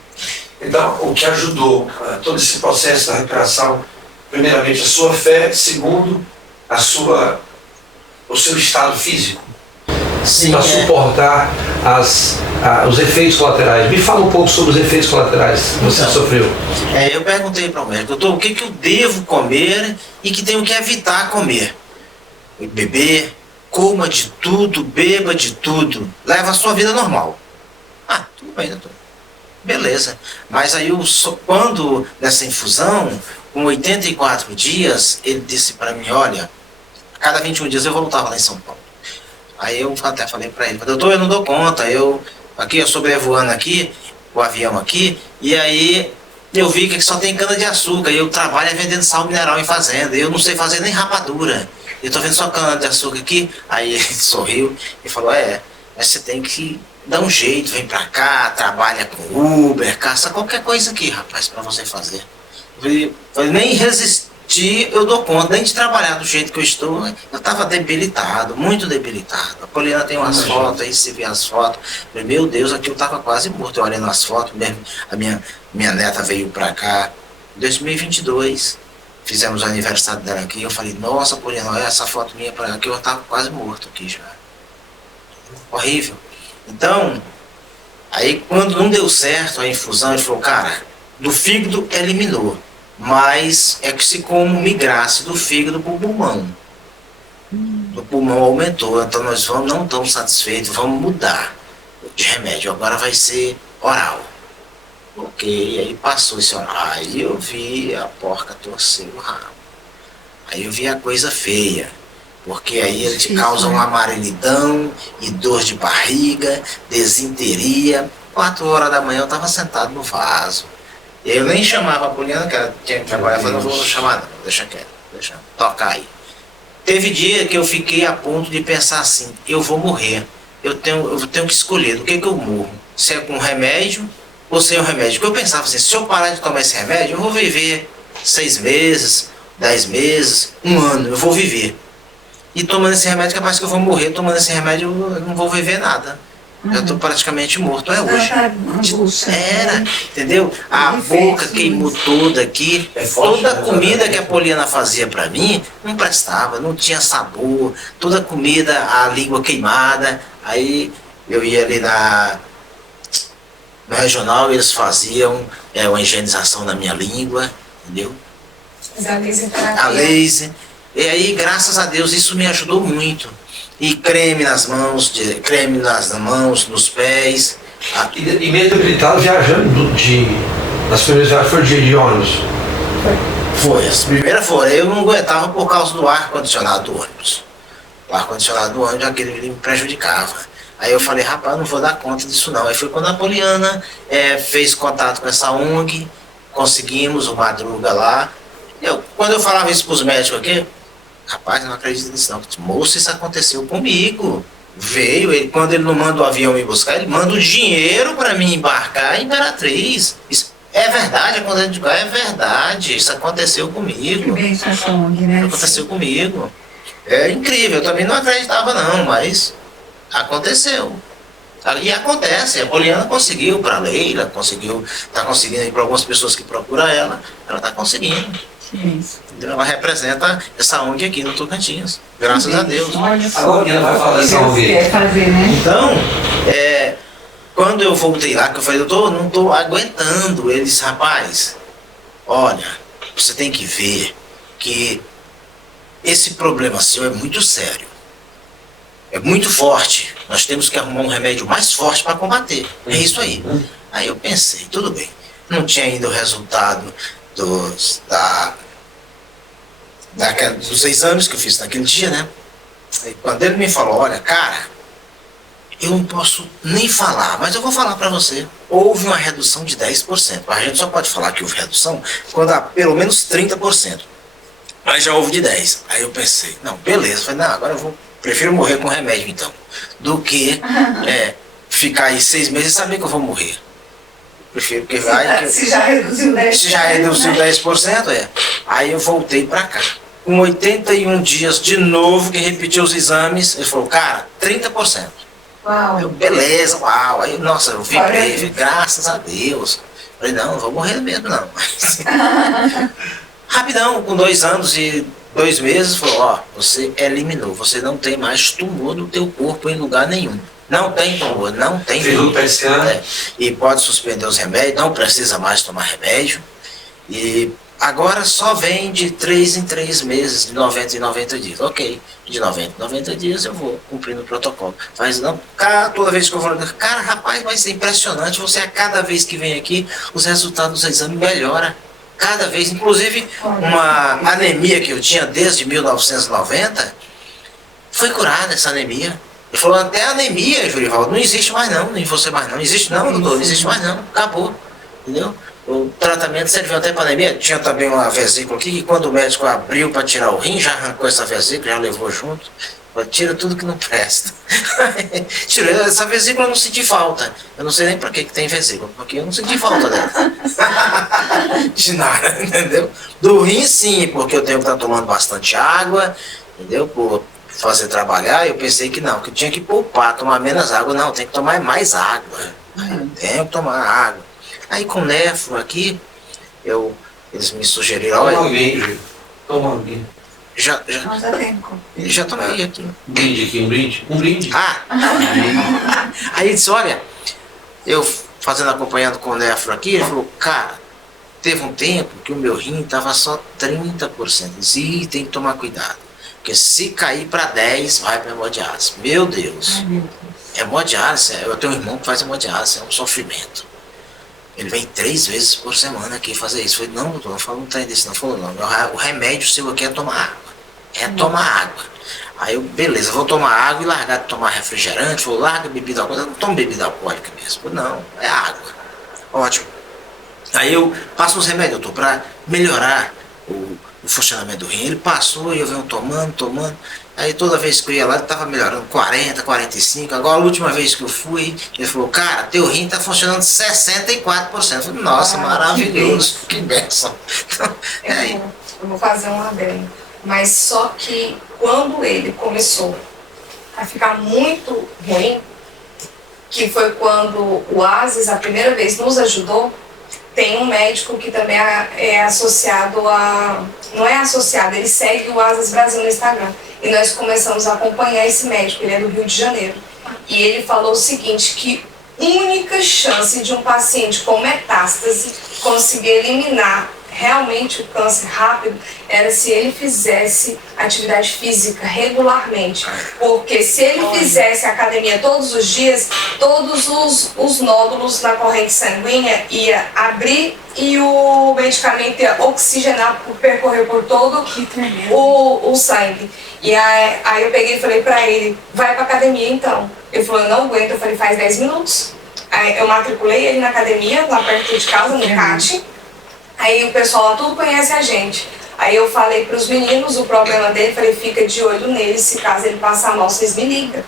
Então, o que ajudou todo esse processo da recuperação, primeiramente a sua fé, segundo o seu estado físico, para suportar os efeitos colaterais. Me fala um pouco sobre os efeitos colaterais que você sofreu. Eu perguntei para o médico, doutor, o que eu devo comer e que tenho que evitar comer? Beber, coma de tudo, beba de tudo, leva a sua vida normal. Tudo bem, doutor. Beleza. Mas aí, quando nessa infusão, com 84 dias, ele disse para mim, olha, a cada 21 dias eu voltava lá em São Paulo. Aí eu até falei para ele, doutor, eu não dou conta, eu sobrevoando aqui, o avião aqui, e aí eu vi que só tem cana de açúcar, e eu trabalho vendendo sal mineral em fazenda, e eu não sei fazer nem rapadura, eu tô vendo só cana de açúcar aqui. Aí ele sorriu e falou, mas você tem que dar um jeito, vem pra cá, trabalha com Uber, caça qualquer coisa aqui, rapaz, pra você fazer. Eu falei, nem resistir eu dou conta, nem de trabalhar do jeito que eu estou. Eu estava debilitado, muito debilitado. A Poliana tem umas fotos, aí você vê as fotos. Eu falei, meu Deus, aqui eu estava quase morto. Eu olhando as fotos, mesmo, a minha neta veio pra cá em 2022. Fizemos o aniversário dela aqui. Eu falei, nossa, Poliana, olha essa foto minha pra aqui, eu estava quase morto aqui já. Horrível. Então, aí quando não deu certo a infusão, ele falou, cara, do fígado eliminou, mas é que se como migrasse do fígado para o pulmão. O pulmão aumentou, então nós não estamos satisfeitos, vamos mudar de remédio, agora vai ser oral. Ok, aí passou esse oral, aí eu vi a porca torcer o rabo. Aí eu vi a coisa feia. Porque aí ele te causa uma amarelidão e dor de barriga, desinteria. 4 horas da manhã eu estava sentado no vaso. E eu nem chamava a Poliana, que ela tinha que trabalhar, eu falei, não vou chamar não, deixa quieto, deixa tocar aí. Teve dia que eu fiquei a ponto de pensar assim, eu vou morrer, eu tenho que escolher do que eu morro, se é com remédio ou sem o remédio. Porque eu pensava assim, se eu parar de tomar esse remédio, eu vou viver 6 meses, 10 meses, 1 ano, eu vou viver. E tomando esse remédio, capaz que eu vou morrer, tomando esse remédio eu não vou viver nada. Eu estou praticamente morto, hoje. Entendeu? A boca queimou toda aqui. Toda a comida que a Poliana fazia para mim não prestava, não tinha sabor. Toda a comida, a língua queimada. Aí eu ia ali no regional, eles faziam uma higienização da minha língua, entendeu? A laser. E aí, graças a Deus, isso me ajudou muito. E creme nas mãos, nos pés. E mesmo debilitado viajando nas primeiras viagens foi de ônibus? Foi, as primeiras foram. Eu não aguentava por causa do ar-condicionado do ônibus. O ar-condicionado do ônibus, aquele me prejudicava. Aí eu falei, rapaz, não vou dar conta disso não. Aí foi quando a Poliana fez contato com essa ONG, conseguimos o Madruga lá. Quando eu falava isso para os médicos aqui, rapaz, eu não acredito nisso não. Moço, isso aconteceu comigo. Veio, quando ele não manda o avião me buscar, ele manda o dinheiro para mim embarcar em Imperatriz. Isso é verdade, é verdade. Isso aconteceu comigo. Aconteceu comigo. É incrível, eu também não acreditava não, mas aconteceu. E acontece, a Poliana conseguiu para a Leila, está conseguindo ir para algumas pessoas que procuram ela está conseguindo. Ela representa essa ONG aqui no Tocantins, graças a Deus. Agora ela vai falar dessa ONG. Então, quando eu voltei lá, que eu falei, doutor, não estou aguentando. Ele disse, rapaz, olha, você tem que ver que esse problema seu é muito sério. é muito forte. Nós temos que arrumar um remédio mais forte para combater. É isso aí. Aí eu pensei, tudo bem. Não tinha ainda o resultado dos exames que eu fiz naquele dia, né? Aí, quando ele me falou, olha, cara, eu não posso nem falar, mas eu vou falar para você. Houve uma redução de 10%. A gente só pode falar que houve redução quando há pelo menos 30%. Mas já houve de 10%. Aí eu pensei, não, beleza. Falei, não, agora eu prefiro morrer com remédio então, do que ficar aí 6 meses e saber que eu vou morrer. Prefiro que vai... Se já reduziu 10%. Se já reduziu 10%, Aí eu voltei para cá. Com 81 dias de novo, que repetiu os exames, ele falou, cara, 30%. Uau. Eu, beleza, uau. Aí, nossa, eu vibrei, graças a Deus. Falei, não vou morrer mesmo, não. Rapidão, com 2 anos e 2 meses, falou, ó, você eliminou, você não tem mais tumor no teu corpo em lugar nenhum. Não tem tumor, não tem tumor. E pode suspender os remédios, não precisa mais tomar remédio. E agora só vem de 3 em 3 meses, de 90 em 90 dias. Ok, de 90 em 90 dias eu vou cumprindo o protocolo. Mas não, toda vez que eu vou, cara, rapaz, vai ser impressionante. Você, a cada vez que vem aqui, os resultados do exame melhoram. Cada vez, inclusive, uma anemia que eu tinha desde 1990, foi curada essa anemia. Ele falou, até a anemia, Jurivaldo, não existe mais não, nem você mais não. Existe não, doutor, não existe mais não, acabou. Entendeu? O tratamento serviu até para anemia. Tinha também uma vesícula aqui, que quando o médico abriu para tirar o rim, já arrancou essa vesícula, já levou junto. Tira tudo que não presta. Tirei essa vesícula, eu não senti falta. Eu não sei nem para que tem vesícula, porque eu não senti falta dela. De nada, entendeu? Do rim sim, porque eu tenho que estar tomando bastante água, entendeu? Por fazer trabalhar, eu pensei que não, que eu tinha que poupar, tomar menos água. Não, tem que tomar mais água. Tenho que tomar água. Aí com o nefro aqui, eles me sugeriram... Toma alguém, toma alguém. Já tomei aqui. Um brinde aqui, um brinde? Um brinde. Aí ele disse, olha, eu acompanhando com o nefro aqui, ele falou, cara, teve um tempo que o meu rim estava só 30%. Ele disse, tem que tomar cuidado. Porque se cair para 10, vai para hemodiálise. Meu Deus. Hemodiálise, eu tenho um irmão que faz hemodiálise, é um sofrimento. Ele vem 3 vezes por semana aqui fazer isso. Eu falei, não, doutor, não falo, não tem desse, não. Falou, não, o remédio seu aqui é tomar água. É tomar água. Aí eu, beleza, vou tomar água e largar de tomar refrigerante. Falou, larga bebida alcoólica. Eu não tomo bebida alcoólica mesmo. Falei, não, é água. Ótimo. Aí eu passo uns remédios, doutor, para melhorar o funcionamento do rim. Ele passou e eu venho tomando. Aí toda vez que eu ia lá, ele estava melhorando 40, 45. Agora, a última vez que eu fui, ele falou, cara, teu rim está funcionando 64%. Eu falei, nossa, maravilhoso, que bênção. Então, eu vou fazer um adendo. Mas só que quando ele começou a ficar muito ruim, que foi quando o Asis, a primeira vez, nos ajudou, tem um médico que também é associado a... Não é associado, ele segue o Asis Brasil no Instagram. E nós começamos a acompanhar esse médico, ele é do Rio de Janeiro. E ele falou o seguinte, que única chance de um paciente com metástase conseguir eliminar realmente o câncer rápido era se ele fizesse atividade física regularmente. Porque se ele fizesse academia todos os dias, todos os nódulos na corrente sanguínea ia abrir e o medicamento ia oxigenar, percorrer por todo o sangue. E aí eu peguei e falei pra ele, vai pra academia então. Ele falou, eu não aguento. Eu falei, faz 10 minutos. Aí eu matriculei ele na academia, lá perto de casa, no CAT. Aí o pessoal lá tudo conhece a gente. Aí eu falei para os meninos o problema dele, falei, fica de olho nele, se caso ele passar mal, vocês me ligam.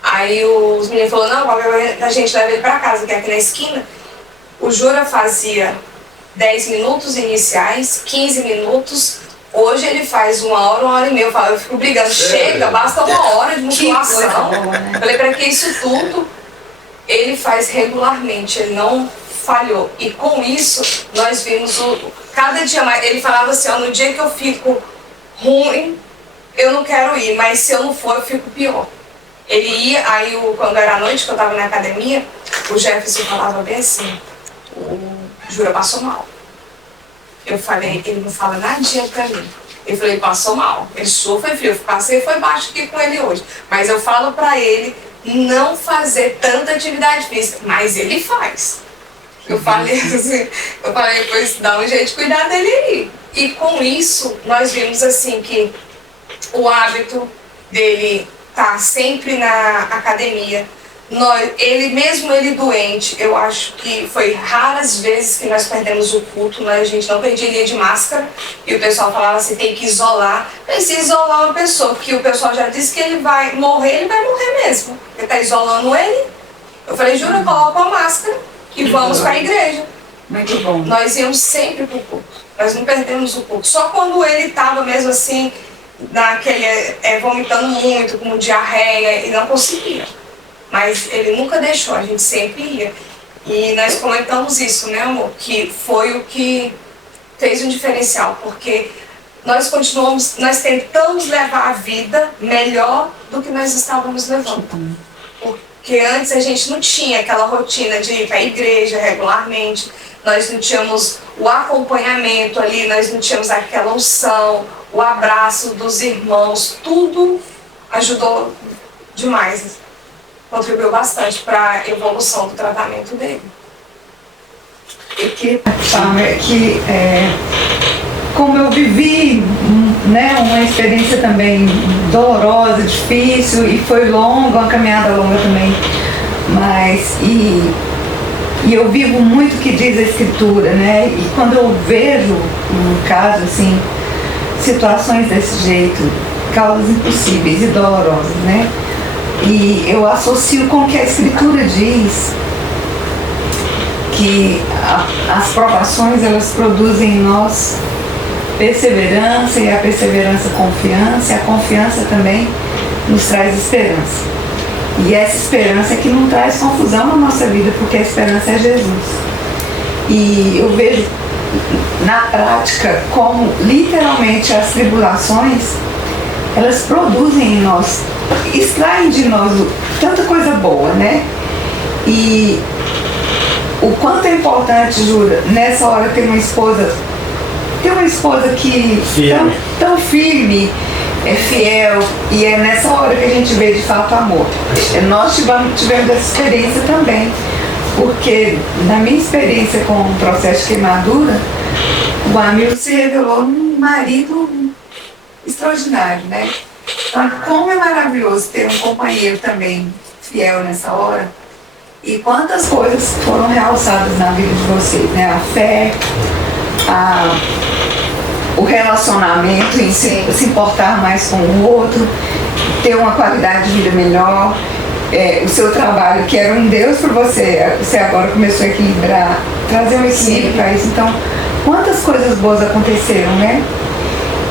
Aí os meninos falaram, não, a gente leva ele para casa, que é aqui na esquina. O Jura fazia 10 minutos iniciais, 15 minutos. Hoje ele faz 1 hora e meia. Eu fico brigando, chega, basta 1 hora de musculação. Falei, para que isso tudo? Ele faz regularmente, ele não falhou. E com isso, nós vimos cada dia mais. Ele falava assim, ó, no dia que eu fico ruim, eu não quero ir, mas se eu não for, eu fico pior. Ele ia, aí quando era à noite, que eu estava na academia, o Jefferson falava bem assim, o Jura passou mal. Eu falei, ele não fala nadinha pra mim. Ele falou, ele passou mal. Ele suou, foi frio. Eu passei, foi baixo aqui com ele hoje. Mas eu falo pra ele não fazer tanta atividade física. Mas ele faz. Eu falei assim, pois dá um jeito de cuidar dele aí. E com isso, nós vimos assim que o hábito dele tá sempre na academia. Ele doente, eu acho que foi raras vezes que nós perdemos o culto, a gente não perdia dia de máscara, e o pessoal falava assim, tem que isolar. Precisa isolar uma pessoa, porque o pessoal já disse que ele vai morrer mesmo. Ele está isolando ele. Eu falei, Júlia, coloca uma máscara e vamos para a igreja. Muito bom. Nós íamos sempre para o culto, nós não perdemos o culto. Só quando ele estava mesmo assim, vomitando muito, com diarreia, e não conseguia. Mas ele nunca deixou, a gente sempre ia. E nós comentamos isso, né, amor? Que foi o que fez um diferencial, porque nós tentamos levar a vida melhor do que nós estávamos levando. Porque antes a gente não tinha aquela rotina de ir para a igreja regularmente, nós não tínhamos o acompanhamento ali, nós não tínhamos aquela unção, o abraço dos irmãos, tudo ajudou demais. Contribuiu bastante para a evolução do tratamento dele. Como eu vivi, né, uma experiência também dolorosa, difícil, e foi longa, uma caminhada longa também, e eu vivo muito o que diz a Escritura, né, e quando eu vejo, no caso, assim, situações desse jeito, causas impossíveis e dolorosas, né, e eu associo com o que a Escritura diz, que as provações, elas produzem em nós perseverança, e a perseverança confiança, e a confiança também nos traz esperança. E essa esperança é que não traz confusão na nossa vida, porque a esperança é Jesus. E eu vejo na prática como literalmente as tribulações, elas produzem em nós, extraem de nós tanta coisa boa, né? E o quanto é importante, Júlia, nessa hora ter uma esposa que tão firme, é fiel, e é nessa hora que a gente vê de fato amor. Nós tivemos essa experiência também, porque na minha experiência com o processo de queimadura, o Amil se revelou um marido extraordinário, né? Então, como é maravilhoso ter um companheiro também fiel nessa hora, e quantas coisas foram realçadas na vida de vocês, né? A fé, o relacionamento em se importar mais com o outro, ter uma qualidade de vida melhor, o seu trabalho, que era um Deus para você, você agora começou a equilibrar, trazer um equilíbrio para isso. Então, quantas coisas boas aconteceram, né?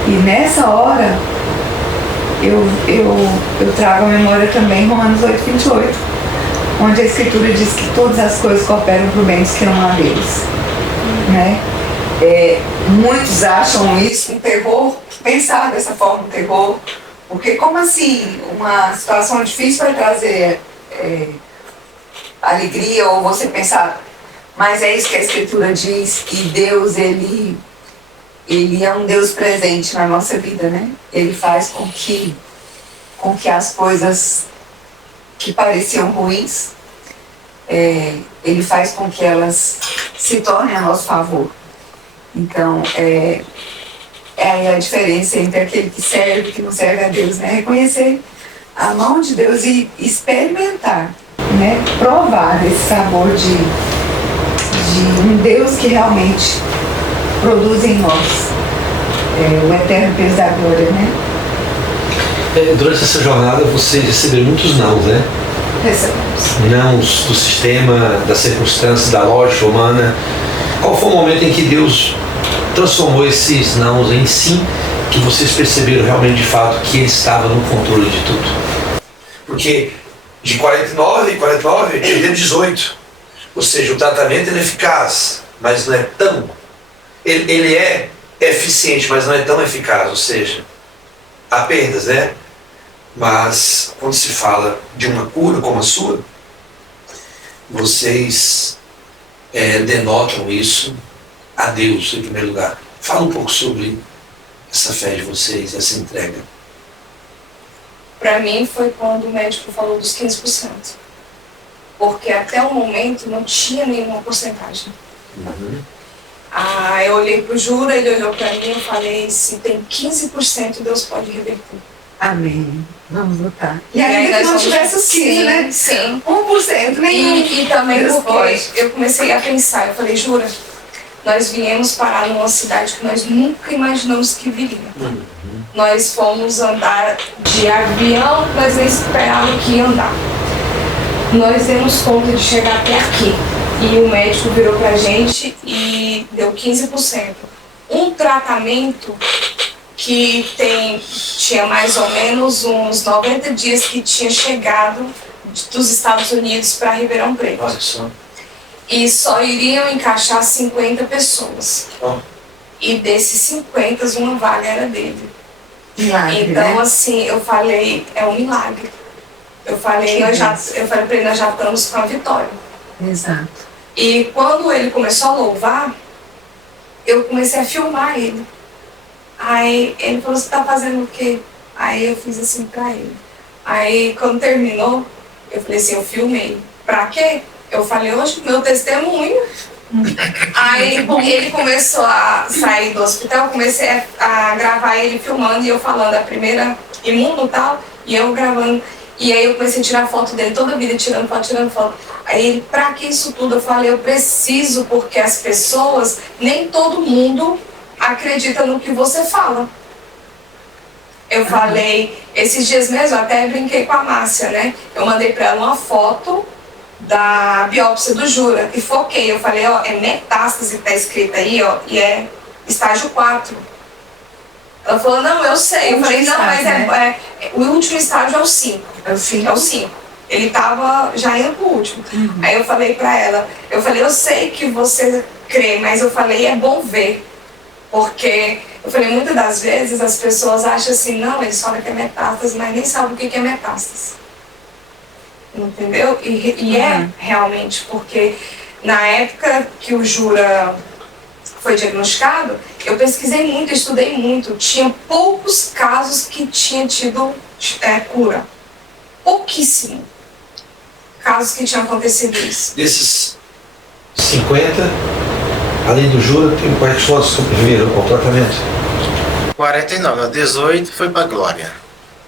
E nessa hora, eu trago à memória também Romanos 8:28, onde a Escritura diz que todas as coisas cooperam para o bem dos que amam a Deus, né? Muitos acham isso um terror, pensar dessa forma um terror, porque como assim uma situação difícil vai trazer alegria, ou você pensar, mas é isso que a Escritura diz, que Deus, ele é um Deus presente na nossa vida, né? Ele faz com que as coisas que pareciam ruins, ele faz com que elas se tornem a nosso favor. Então, é a diferença entre aquele que serve e que não serve a Deus, né? Reconhecer a mão de Deus e experimentar, né? Provar esse sabor de um Deus que realmente produz em nós o eterno peso da glória, né? Durante essa jornada você recebeu muitos nãos, né? Recebemos. Nãos do sistema, das circunstâncias, da lógica humana. Qual foi o momento em que Deus transformou esses nãos em sim, que vocês perceberam realmente de fato que Ele estava no controle de tudo? Porque de 49 perdeu 18. Ou seja, o tratamento é eficaz, mas não é tão... Ele é eficiente, mas não é tão eficaz. Ou seja, há perdas, né? Mas quando se fala de uma cura como a sua, vocês denotam isso a Deus em primeiro lugar. Fala um pouco sobre essa fé de vocês, essa entrega? Para mim foi quando o médico falou dos 15%. Porque até o momento não tinha nenhuma porcentagem. Eu olhei para o Jura, ele olhou para mim e eu falei, se tem 15%, Deus pode reverter. Amém. Vamos lutar. E aí ainda que nós não vamos- tivesse os 15, né? Sim. 1% nenhum. E também Deus porque pode. eu comecei a pensar, eu falei, Jura, nós viemos parar numa cidade que nós nunca imaginamos que viria. Nós fomos andar de avião, nós nem esperávamos que ia andar. Nós demos conta de chegar até aqui. E o médico virou pra gente e deu 15%. Um tratamento que tinha mais ou menos uns 90 dias que tinha chegado dos Estados Unidos para Ribeirão Preto. Olha só. E só iriam encaixar 50 pessoas. Ó. E desses 50, uma vaga era dele. Milagre, Então, né? assim, eu falei, é um milagre. Eu falei pra ele, nós já estamos com a vitória. Exato. E quando ele começou a louvar, eu comecei a filmar ele. Aí ele falou, você tá fazendo o quê? Aí eu fiz assim pra ele. Aí quando terminou, eu falei assim, eu filmei. Pra quê? Eu falei, hoje meu testemunho. Aí ele começou a sair do hospital, eu comecei a gravar ele filmando e eu falando a primeira imundo e tal, e eu gravando. E aí eu comecei a tirar foto dele toda a vida, tirando foto. Aí ele, pra que isso tudo? Eu falei, eu preciso, porque as pessoas, nem todo mundo acredita no que você fala. Eu falei, esses dias mesmo, eu até brinquei com a Márcia, né? Eu mandei pra ela uma foto da biópsia do Jura e foquei. Eu falei, ó, é metástase que tá escrito aí, ó, e é estágio 4. Ela falou, não, eu sei. Eu falei, não, mas o último estágio é o 5. É o 5. É o 5. Ele tava já indo pro último. Aí eu falei pra ela, eu sei que você crê, mas eu falei, é bom ver. Porque, eu falei, muitas das vezes as pessoas acham assim, não, eles falam que é metástase, mas nem sabem o que é metástase. Entendeu? E é realmente, porque na época que o Jura foi diagnosticado, eu pesquisei muito, estudei muito. Tinha poucos casos que tinha tido cura. Pouquíssimo casos que tinham acontecido isso. Desses 50, além do Jura, tem quais foram que sobreviveram ao tratamento? 49, 18 foi pra Glória.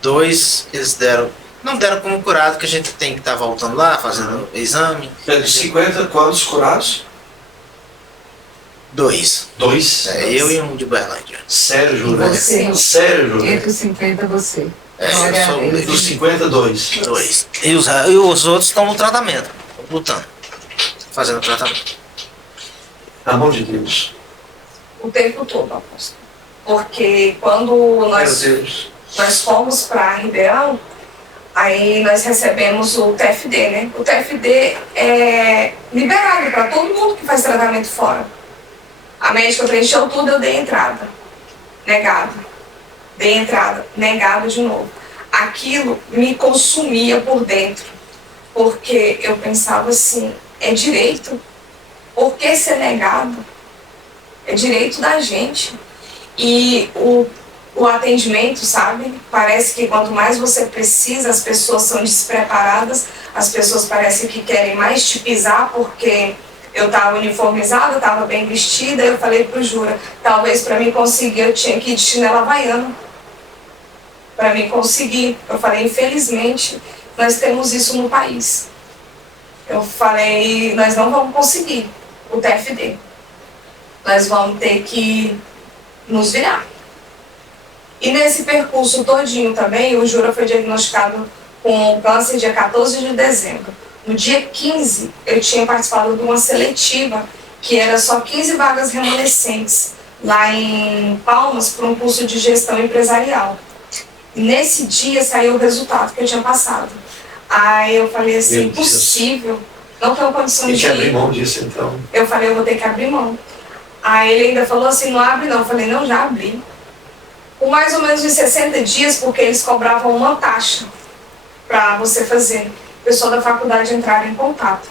2 eles não deram como curado, que a gente tem que estar voltando lá, fazendo exame. Dos 50, quantos curados? 2. 2. Eu e um de Berlândia. Sério, Jura? Você. Sério, Jura? Entre os 50, você. Eu sou um Dos deles. 50, 2. 2. E os outros estão no tratamento, lutando, fazendo tratamento. Na mão de Deus. O tempo todo, apóstolo. Porque quando Meu nós Deus. fomos para Ribeirão, aí nós recebemos o TFD, né? O TFD é liberado para todo mundo que faz tratamento fora. A médica preencheu tudo, eu dei entrada. Negado. Dei entrada, negado de novo. Aquilo me consumia por dentro. Porque eu pensava assim, é direito. Por que ser negado? É direito da gente. E o atendimento, sabe? Parece que quanto mais você precisa, as pessoas são despreparadas, as pessoas parecem que querem mais te pisar, porque eu estava uniformizada, estava bem vestida. Eu falei pro Jura, talvez para mim conseguir, eu tinha que ir de chinela havaiana. Para mim conseguir. Eu falei, infelizmente, nós temos isso no país. Eu falei, nós não vamos conseguir o TFD. Nós vamos ter que nos virar. E nesse percurso todinho também, o Jura foi diagnosticado com câncer dia 14 de dezembro. No dia 15, eu tinha participado de uma seletiva, que era só 15 vagas remanescentes, lá em Palmas, para um curso de gestão empresarial. E nesse dia saiu o resultado que eu tinha passado. Aí eu falei assim, Meu Deus. impossível, não tenho Tem condições que de abrir ir. mão disso, então. Eu falei, eu vou ter que abrir mão. Aí ele ainda falou assim, não abre não. Eu falei, não, já abri. Com mais ou menos uns 60 dias, porque eles cobravam uma taxa para você fazer. O pessoal da faculdade entrava em contato.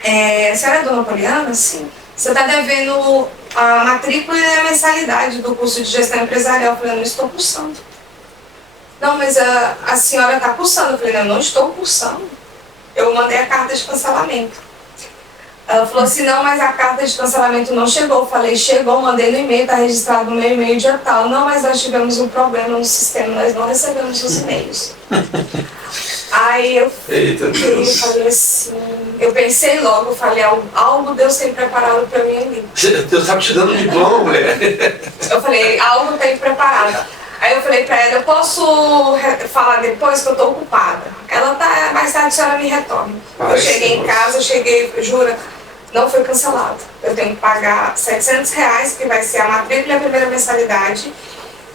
A senhora é dona Poliana? Sim. você está devendo a matrícula e a mensalidade do curso de gestão empresarial. Eu falei, eu não estou cursando. Não, mas a senhora está cursando. Eu falei, não, eu não estou cursando. Eu mandei a carta de cancelamento. Ela falou assim, não, mas a carta de cancelamento não chegou. Eu falei, chegou, mandei no e-mail, está registrado no meu e-mail dia tal. Não, mas nós tivemos um problema no sistema, nós não recebemos os e-mails. Aí eu falei assim, eu pensei logo, eu falei, algo Deus tem preparado para mim ali. Deus estava te dando um diploma, mulher. Eu falei, algo tem preparado. Aí eu falei para ela, eu posso falar depois que eu estou ocupada. Ela tá, mais tarde a senhora me retorna. Eu cheguei em casa, jura, não foi cancelado. Eu tenho que pagar R$700, que vai ser a matrícula e a primeira mensalidade.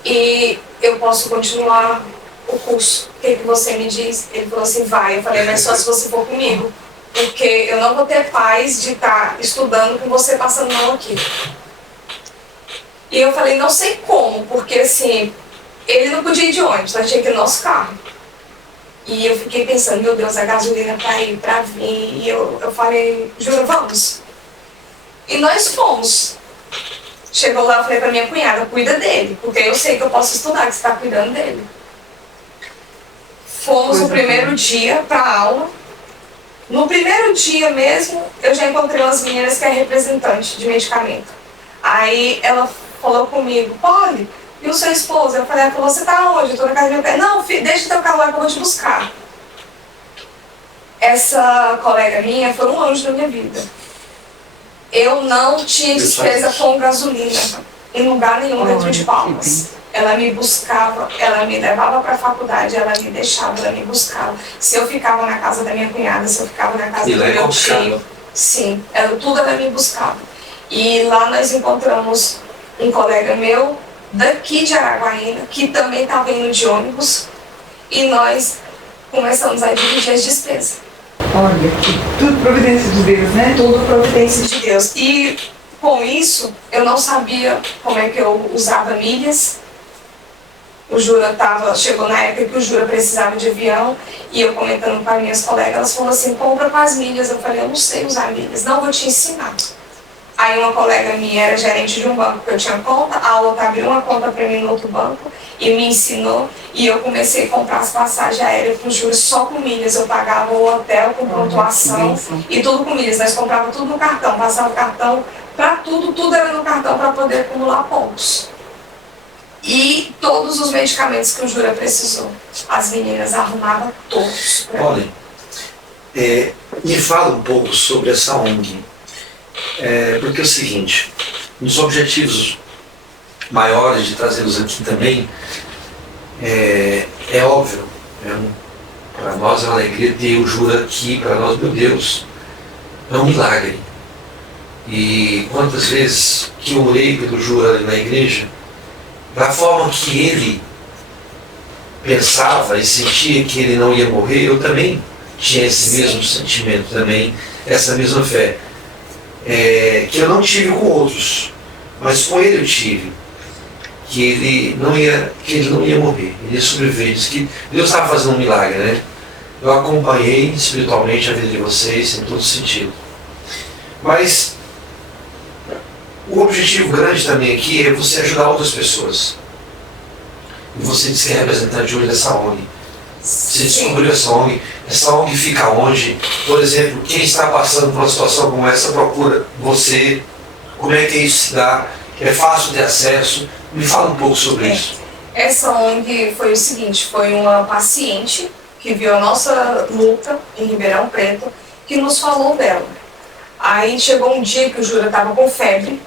E eu posso continuar o curso. O que você me diz? Ele falou assim, vai. Eu falei, mas só se você for comigo. Porque eu não vou ter paz de estar estudando com você passando mal aqui. E eu falei, não sei como, porque assim, ele não podia ir de ônibus, nós tínhamos que ir no nosso carro. E eu fiquei pensando, meu Deus, a gasolina para ir, para vir. E eu falei, Jura, vamos. E nós fomos. Chegou lá, eu falei para minha cunhada, cuida dele, porque eu sei que eu posso estudar, que você está cuidando dele. Fomos no primeiro dia para a aula. No primeiro dia mesmo, eu já encontrei umas meninas que é representante de medicamento. Aí ela falou comigo, Polly, e o seu esposo? Eu falei, você está onde? Eu estou na casa do meu pai. Não, filho, deixa o teu carro lá que eu vou te buscar. Essa colega minha foi um anjo da minha vida. Eu não tinha despesa com gasolina em lugar nenhum dentro de Palmas. Ela me buscava, ela me levava para a faculdade, ela me deixava, ela me buscava. Se eu ficava na casa da minha cunhada, se eu ficava na casa do meu tio, sim, tudo ela me buscava. E lá nós encontramos um colega meu, daqui de Araguaína, que também estava indo de ônibus, e nós começamos a dividir as despesas. Olha, tudo providência de Deus, né? Tudo providência de Deus. E com isso, eu não sabia como é que eu usava milhas. O Jura chegou na época que o Jura precisava de avião, e eu comentando com as minhas colegas, elas falaram assim, compra com as milhas. Eu falei, eu não sei usar milhas, não, vou te ensinar. Aí uma colega minha era gerente de um banco que eu tinha conta, a outra abriu uma conta para mim no outro banco e me ensinou, e eu comecei a comprar as passagens aéreas com juros só com milhas. Eu pagava o hotel com pontuação e tudo com milhas. Nós comprávamos tudo no cartão, passava o cartão para tudo era no cartão para poder acumular pontos. E todos os medicamentos que o Jura precisou, as meninas arrumavam todos. Olha, me fala um pouco sobre essa ONG. Porque é o seguinte, um dos objetivos maiores de trazê-los aqui também é óbvio, para nós é uma alegria ter o Jura aqui, para nós, meu Deus, é um milagre. E quantas vezes que eu orei pelo Jura ali na igreja, da forma que ele pensava e sentia que ele não ia morrer, eu também tinha esse mesmo sentimento também, essa mesma fé. Que eu não tive com outros, mas com ele eu tive, que ele não ia morrer, ele ia sobreviver. Diz que Deus estava fazendo um milagre, né? Eu acompanhei espiritualmente a vida de vocês em todo sentido. Mas o objetivo grande também aqui é você ajudar outras pessoas. E você disse que é representante hoje dessa ONG. Você descobriu essa ONG. Essa ONG fica onde? Por exemplo, quem está passando por uma situação como essa procura você. Como é que isso se dá? É fácil ter acesso? Me fala um pouco sobre isso. Essa ONG foi o seguinte, foi uma paciente que viu a nossa luta em Ribeirão Preto, que nos falou dela. Aí chegou um dia que o Jura estava com febre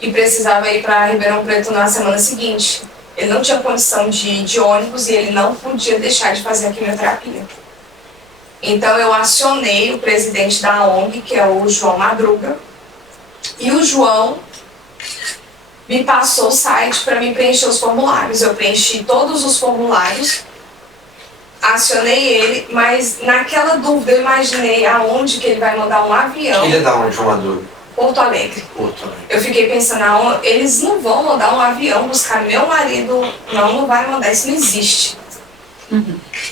e precisava ir para Ribeirão Preto na semana seguinte. Ele não tinha condição de ir de ônibus e ele não podia deixar de fazer a quimioterapia. Então eu acionei o presidente da ONG, que é o João Madruga, e o João me passou o site para mim preencher os formulários. Eu preenchi todos os formulários, acionei ele, mas naquela dúvida eu imaginei aonde que ele vai mandar um avião. Ele é da onde, João Madruga? Porto Alegre. Eu fiquei pensando, eles não vão mandar um avião buscar meu marido, não vai mandar, isso não existe.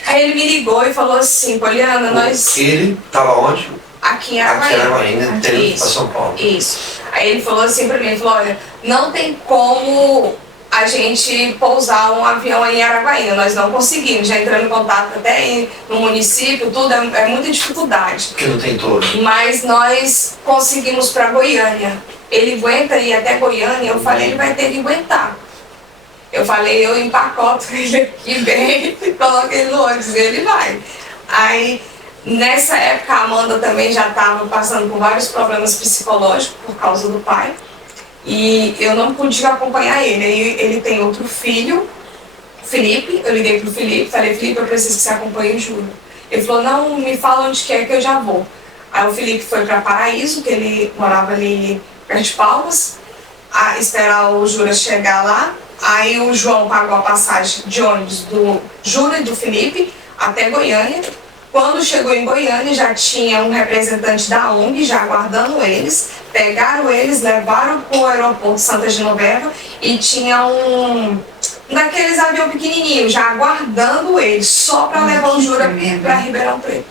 Aí ele me ligou e falou assim, Poliana, nós... Ele estava onde? aqui em Aqui em Araguaína. Araguaína, tendo para São Paulo. Isso. Aí ele falou assim pra mim, ele falou, olha, não tem como a gente pousar um avião aí em Araguaína, nós não conseguimos, já entramos em contato até no município, tudo, é muita dificuldade. Porque não tem todo. Mas nós conseguimos para Goiânia. Ele aguenta ir até Goiânia, eu falei, ele vai ter que aguentar. Eu falei, eu empacoto ele aqui bem e coloco ele no ônibus, ele vai. Aí, nessa época, a Amanda também já estava passando por vários problemas psicológicos por causa do pai. E eu não pude acompanhar ele. Aí ele tem outro filho, Felipe. Eu liguei pro Felipe, falei, Felipe, eu preciso que você acompanhe o Júlio. Ele falou, não, me fala onde quer que eu já vou. Aí o Felipe foi para Paraíso, que ele morava ali perto de Palmas, a esperar o Júlio chegar lá. Aí o João pagou a passagem de ônibus do Júlio e do Felipe até Goiânia. Quando chegou em Goiânia, já tinha um representante da ONG já aguardando eles. Pegaram eles, levaram para o aeroporto Santa Genoveva e tinha um daqueles aviões pequenininhos já aguardando eles, só para levar o Júlio para Ribeirão Preto.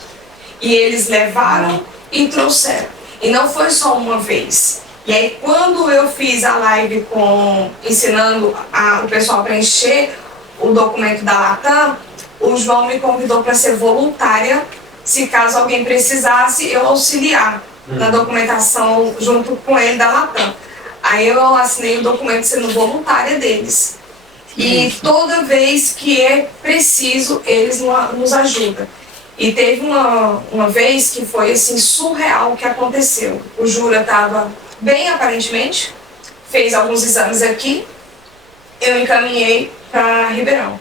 E eles levaram e trouxeram. E não foi só uma vez. E aí, quando eu fiz a live ensinando o pessoal a preencher o documento da Latam, o João me convidou para ser voluntária, se caso alguém precisasse, eu auxiliar na documentação junto com ele da Latam. Aí eu assinei o documento sendo voluntária deles. E toda vez que é preciso, eles nos ajudam. E teve uma vez que foi assim, surreal o que aconteceu. O Júlio estava bem aparentemente, fez alguns exames aqui, eu encaminhei para Ribeirão.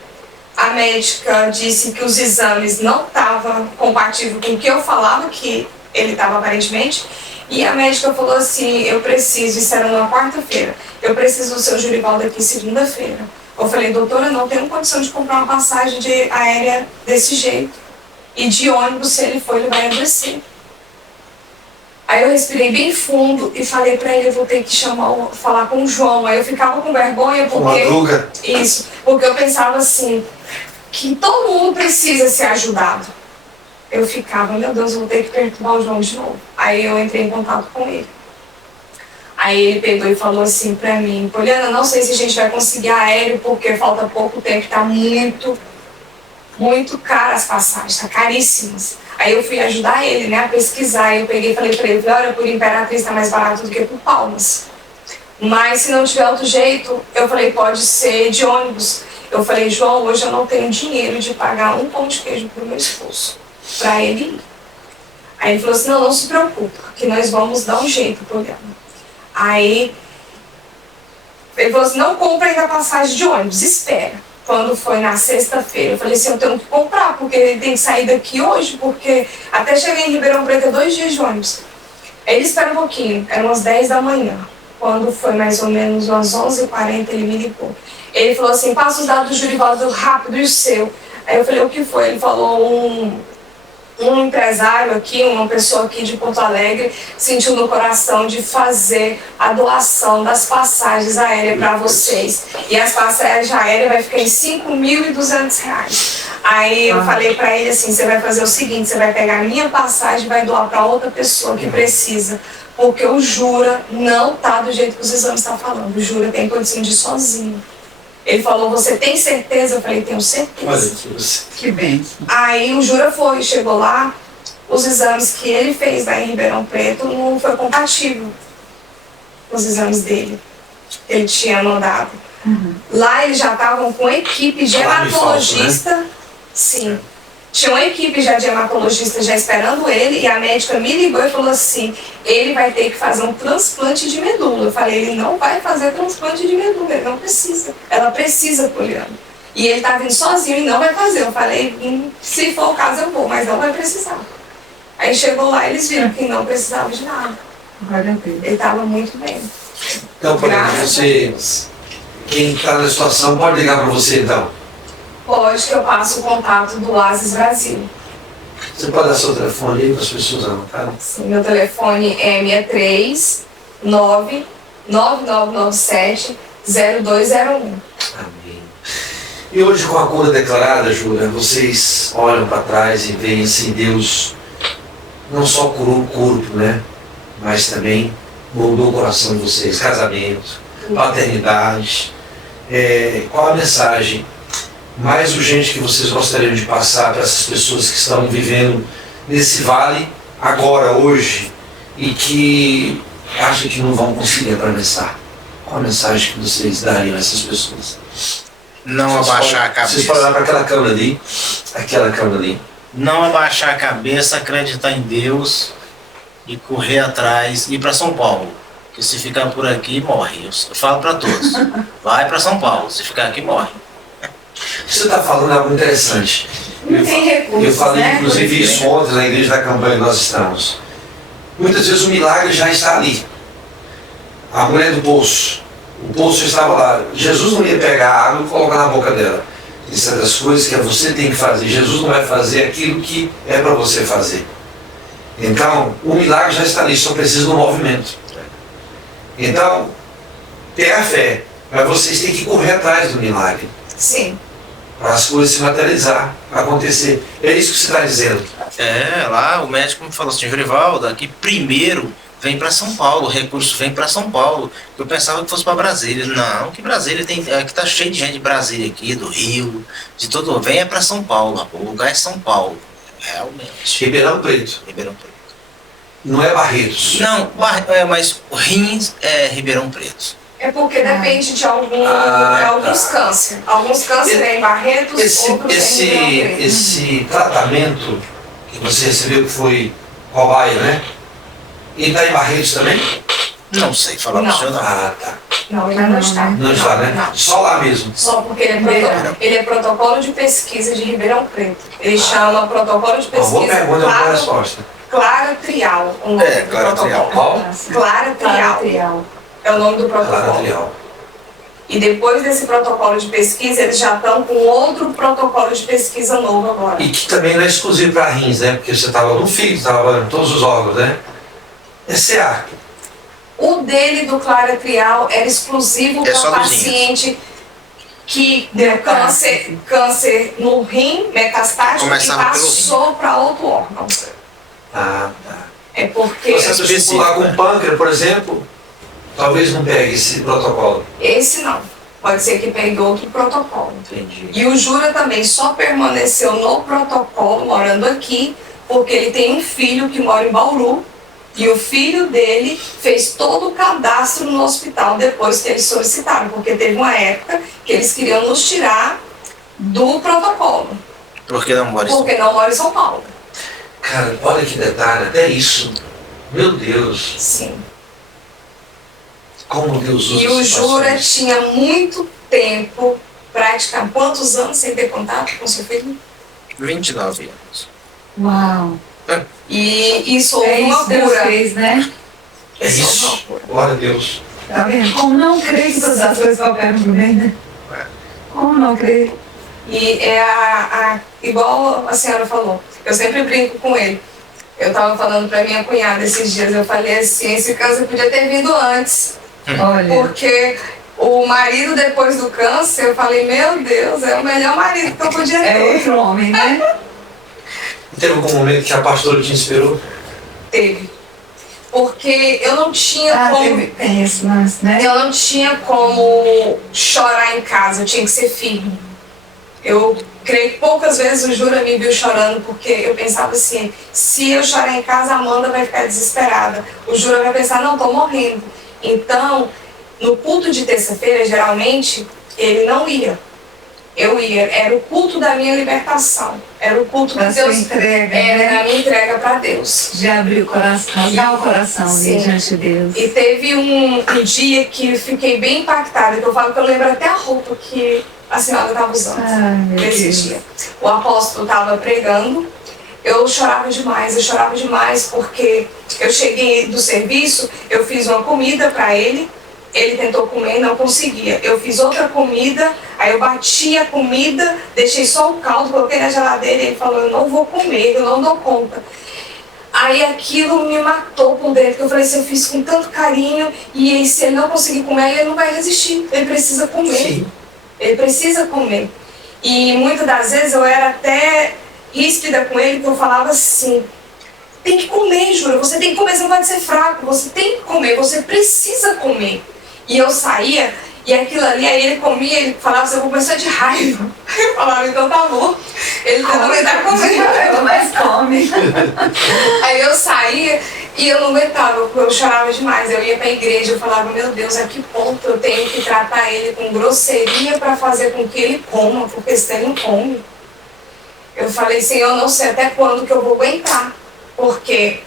A médica disse que os exames não estavam compatíveis com o que eu falava que ele estava aparentemente, e a médica falou assim, eu preciso, isso era numa quarta-feira, eu preciso do seu Jurivaldo aqui segunda-feira. Eu falei, doutora, não tenho condição de comprar uma passagem aérea desse jeito, e de ônibus, se ele for, ele vai adoecer. Aí eu respirei bem fundo e falei pra ele, eu vou ter que falar com o João. Aí eu ficava com vergonha porque... Madruga. Isso, porque eu pensava assim, que todo mundo precisa ser ajudado. Eu ficava, meu Deus, eu vou ter que perturbar o João de novo. Aí eu entrei em contato com ele. Aí ele pegou e falou assim pra mim, Poliana, não sei se a gente vai conseguir aéreo, porque falta pouco tempo, tá muito caro as passagens, tá caríssimas. Aí eu fui ajudar ele, né, a pesquisar. Eu peguei e falei pra ele, olha, por Imperatriz tá mais barato do que por Palmas. Mas se não tiver outro jeito, eu falei, pode ser de ônibus. Eu falei, João, hoje eu não tenho dinheiro de pagar um pão de queijo pro meu esposo, pra ele ir. Aí ele falou assim, não se preocupa, que nós vamos dar um jeito, Poliana. Aí ele falou assim, não compra ainda a passagem de ônibus, espera. Quando foi na sexta-feira, eu falei assim, eu tenho que comprar, porque ele tem que sair daqui hoje, porque até chegar em Ribeirão Preto é 2 dias de ônibus. Aí ele espera um pouquinho, eram umas 10 da manhã. Quando foi mais ou menos umas 11h40, ele me ligou. Ele falou assim, passa os dados do Jurivaldo rápido e o seu. Aí eu falei, o que foi? Ele falou, um empresário aqui, uma pessoa aqui de Porto Alegre, sentiu no coração de fazer a doação das passagens aéreas para vocês. E as passagens aéreas vai ficar em R$5.200. Aí eu falei para ele assim, você vai fazer o seguinte, você vai pegar a minha passagem e vai doar para outra pessoa que precisa. Porque o Jura não tá do jeito que os exames estão falando. O Jura tem condição de ir sozinho. Ele falou, você tem certeza? Eu falei, tenho certeza. Que bem. Aí o Jura chegou lá, os exames que ele fez lá em Ribeirão Preto não foi compatível com os exames dele. Ele tinha mandado. Lá eles já estavam com equipe de hematologista. Falso, né? Sim. Tinha uma equipe já de hematologista já esperando ele, e a médica me ligou e falou assim, ele vai ter que fazer um transplante de medula. Eu falei, ele não vai fazer transplante de medula, ele não precisa. Ela precisa, Poliana. E ele tá vindo sozinho e não vai fazer. Eu falei, se for o caso eu vou, mas não vai precisar. Aí chegou lá, eles viram que não precisava de nada. Ele estava muito bem. Então, quem está na situação pode ligar para você então. Pode, que eu passo o contato do Asis Brasil. Você pode dar seu telefone aí para as pessoas anotarem? Sim, meu telefone é 639-9997-0201. Amém. E hoje, com a cura declarada, Júlia, vocês olham para trás e veem assim Deus não só curou o corpo, né? Mas também moldou o coração de vocês, casamento, paternidade. Qual a mensagem mais urgente que vocês gostariam de passar para essas pessoas que estão vivendo nesse vale agora, hoje, e que acham que não vão conseguir atravessar? Qual a mensagem que vocês dariam a essas pessoas? Não abaixar a cabeça. Vocês podem olhar para aquela câmera ali. Não abaixar a cabeça, acreditar em Deus e correr atrás e ir para São Paulo. Porque se ficar por aqui, morre. Eu falo para todos. Vai para São Paulo. Se ficar aqui, morre. Você está falando algo interessante. Não tem recursos, Eu falei, né? inclusive, isso ontem na igreja da campanha que nós estamos. Muitas vezes o milagre já está ali. A mulher do poço. O poço estava lá. Jesus não ia pegar a água e colocar na boca dela. Isso é das coisas que você tem que fazer. Jesus não vai fazer aquilo que é para você fazer. Então, o milagre já está ali, só precisa do movimento. Então, ter a fé, mas vocês têm que correr atrás do milagre. Sim. Para as coisas se materializar, acontecer. É isso que você está dizendo. Lá o médico me falou assim, Jorivaldo, aqui primeiro vem para São Paulo, o recurso vem para São Paulo. Eu pensava que fosse para Brasília. Não, que Brasília tem. Aqui tá cheio de gente de Brasília aqui, do Rio, de todo. Venha para São Paulo, o lugar é São Paulo. Realmente. Ribeirão Preto. Ribeirão Preto. Não é Barretos. Não, mas o Rins é Ribeirão Preto. É porque depende de alguns cânceres. Alguns cânceres é em Barretos, outros é em Ribeirão Preto. Esse tratamento que você recebeu, que foi cobaia, né? Ele está em Barretos também? Não sei falar para o senhor, não. Ah, tá. Não, ele não está. Não está, né? Não. Só lá mesmo. Só porque ele é protocolo de pesquisa de Ribeirão Preto. Ele chama protocolo de Uma boa pesquisa pergunta, uma boa resposta. Clara Trial. O nome do Clara protocolo. Trial. Qual? Clara Trial. É o nome do protocolo. Material. E depois desse protocolo de pesquisa, eles já estão com outro protocolo de pesquisa novo agora. E que também não é exclusivo para rins, né? Porque você estava no fígado, estava em todos os órgãos, né? É CA. O dele do Clara Trial era exclusivo É para só dos paciente que deu câncer no rim metastático Começava e pelo passou para outro órgão. Ah, tá. É porque Você específico, lá com pâncreas, por exemplo, talvez não pegue esse protocolo. esse não. Pode ser que pegue outro protocolo. Entendi. E o Jura também só permaneceu no protocolo, morando aqui, porque ele tem um filho que mora em Bauru. E o filho dele fez todo o cadastro no hospital depois que eles solicitaram, porque teve uma época que eles queriam nos tirar do protocolo, Por que não mora em São porque não mora em São Paulo. Cara, olha que detalhe, até isso. Meu Deus, Sim. como Deus usa E o Jura situações. tinha muito tempo, praticamente, quantos anos sem ter contato com seu filho? 29 anos. Uau! E isso houve É uma isso que Deus cura. fez, né? É isso. Glória a Deus. Tá vendo? Como não crer que todas as coisas cooperam pro bem, né? Como não crer? E é igual a senhora falou, eu sempre brinco com ele. Eu estava falando para minha cunhada esses dias, eu falei assim, esse câncer podia ter vindo antes. Olha, Porque o marido depois do câncer, eu falei, meu Deus, é o melhor marido que eu podia é ter. outro homem, né? Teve algum momento que a pastora te inspirou? Teve. Porque eu não tinha como. Tem esse lance, né? Eu não tinha como chorar em casa, eu tinha que ser firme. Eu creio que poucas vezes o Jura me viu chorando, porque eu pensava assim, se eu chorar em casa, a Amanda vai ficar desesperada. O Jura vai pensar, não, estou morrendo. Então, no culto de terça-feira, geralmente, ele não ia. Eu ia, era o culto da minha libertação. Era o culto Da que sua Deus entrega, era né? a minha entrega para Deus. De abrir o coração, rasgar o coração Sim. ali diante de Deus. E teve um dia que eu fiquei bem impactada, que eu falo que eu lembro até a roupa que a senhora estava usando Ai, meu nesse Deus. dia. O apóstolo estava pregando, eu chorava demais porque eu cheguei do serviço, eu fiz uma comida para ele tentou comer e não conseguia. Eu fiz outra comida, aí eu bati a comida, deixei só o caldo, coloquei na geladeira e ele falou, eu não vou comer, eu não dou conta. Aí aquilo me matou por dentro, eu falei assim, eu fiz com tanto carinho e se ele não conseguir comer, ele não vai resistir, ele precisa comer. Sim. Ele precisa comer. E muitas das vezes eu era até ríspida com ele, porque eu falava assim, tem que comer, Jura, você tem que comer, você não pode ser fraco, você tem que comer, você precisa comer. E eu saía, e aquilo ali, aí ele comia, ele falava assim, eu vou começar de raiva. Eu falava, então tá bom. Ele não aguentava comer, mas come. Aí eu saía e eu não aguentava, eu chorava demais. Eu ia pra igreja, eu falava, meu Deus, a que ponto eu tenho que tratar ele com grosseria para fazer com que ele coma, porque se ele não come. Eu falei, Senhor, eu não sei até quando que eu vou aguentar, porque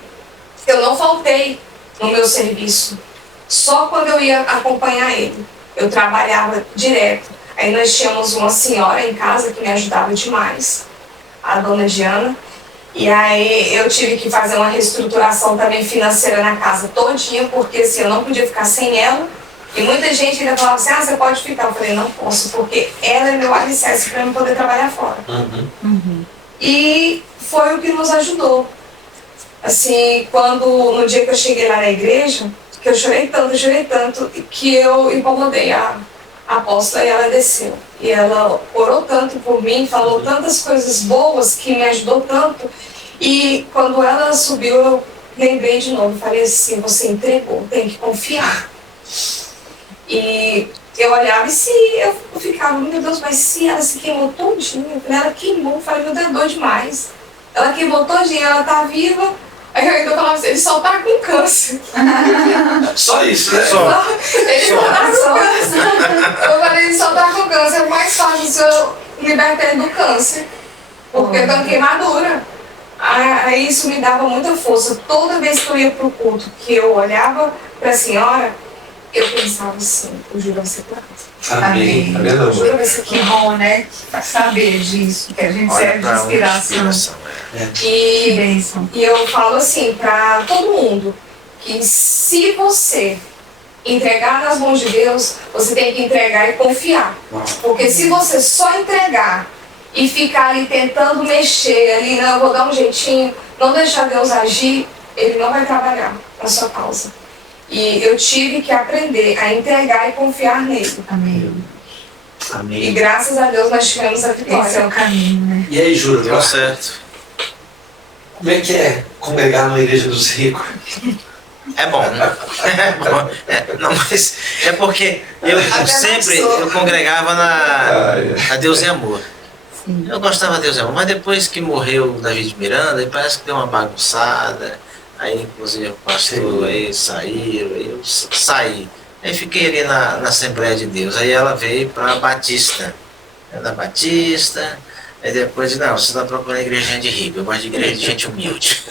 eu não faltei no meu serviço. Só quando eu ia acompanhar ele. Eu trabalhava direto. Aí nós tínhamos uma senhora em casa que me ajudava demais, a dona Diana. E aí eu tive que fazer uma reestruturação também financeira na casa todinha, porque assim, eu não podia ficar sem ela. E muita gente ainda falava assim, você pode ficar. Eu falei, não posso, porque ela é meu alicerce para eu poder trabalhar fora. E foi o que nos ajudou. Assim, no dia que eu cheguei lá na igreja, que eu chorei tanto, que eu incomodei a apóstola e ela desceu. E ela orou tanto por mim, falou tantas coisas boas que me ajudou tanto. E quando ela subiu, eu lembrei de novo, falei assim, você entregou, tem que confiar. E eu olhava e se eu ficava, meu Deus, mas se ela se queimou todinha, ela queimou, eu falei, meu Deus, é doido demais. Ela queimou todinha, ela tá viva. Aí eu ainda falava assim, ele só tá com câncer. Só isso, né? Ele só tá com câncer. Eu falei, ele só tá com câncer, é mais fácil se eu libertar ele do câncer. Porque eu tenho queimadura. Aí isso me dava muita força. Toda vez que eu ia pro culto, que eu olhava pra senhora, eu pensava assim, o Júlio vai ser curado. Amém. Amém. O Júlio vai ser Que curado. bom, né? Saber disso, que a gente Olha serve de pra onde inspiração. Que E bênção. eu falo assim pra todo mundo, que se você entregar nas mãos de Deus, você tem que entregar e confiar. Porque se você só entregar e ficar ali tentando mexer, ali, não, eu vou dar um jeitinho, não deixar Deus agir, Ele não vai trabalhar na sua causa. E eu tive que aprender a entregar e confiar nele. Amém. E Amém. graças a Deus nós tivemos a Esse é vitória. o caminho, né? E aí, Júlio, Deu certo. como é que é congregar na igreja dos ricos? É bom, né? É bom. Não, mas é porque eu sempre eu congregava na Deus e Amor. Sim. Eu gostava de Deus e Amor, mas depois que morreu o David Miranda, aí parece que deu uma bagunçada. Aí, inclusive, o pastor aí saíram, aí eu saí. Aí fiquei ali na Assembleia de Deus. Aí ela veio para a Batista. Da Batista. Aí depois, não, você está procurando igreja de rico, eu gosto de igreja de gente humilde.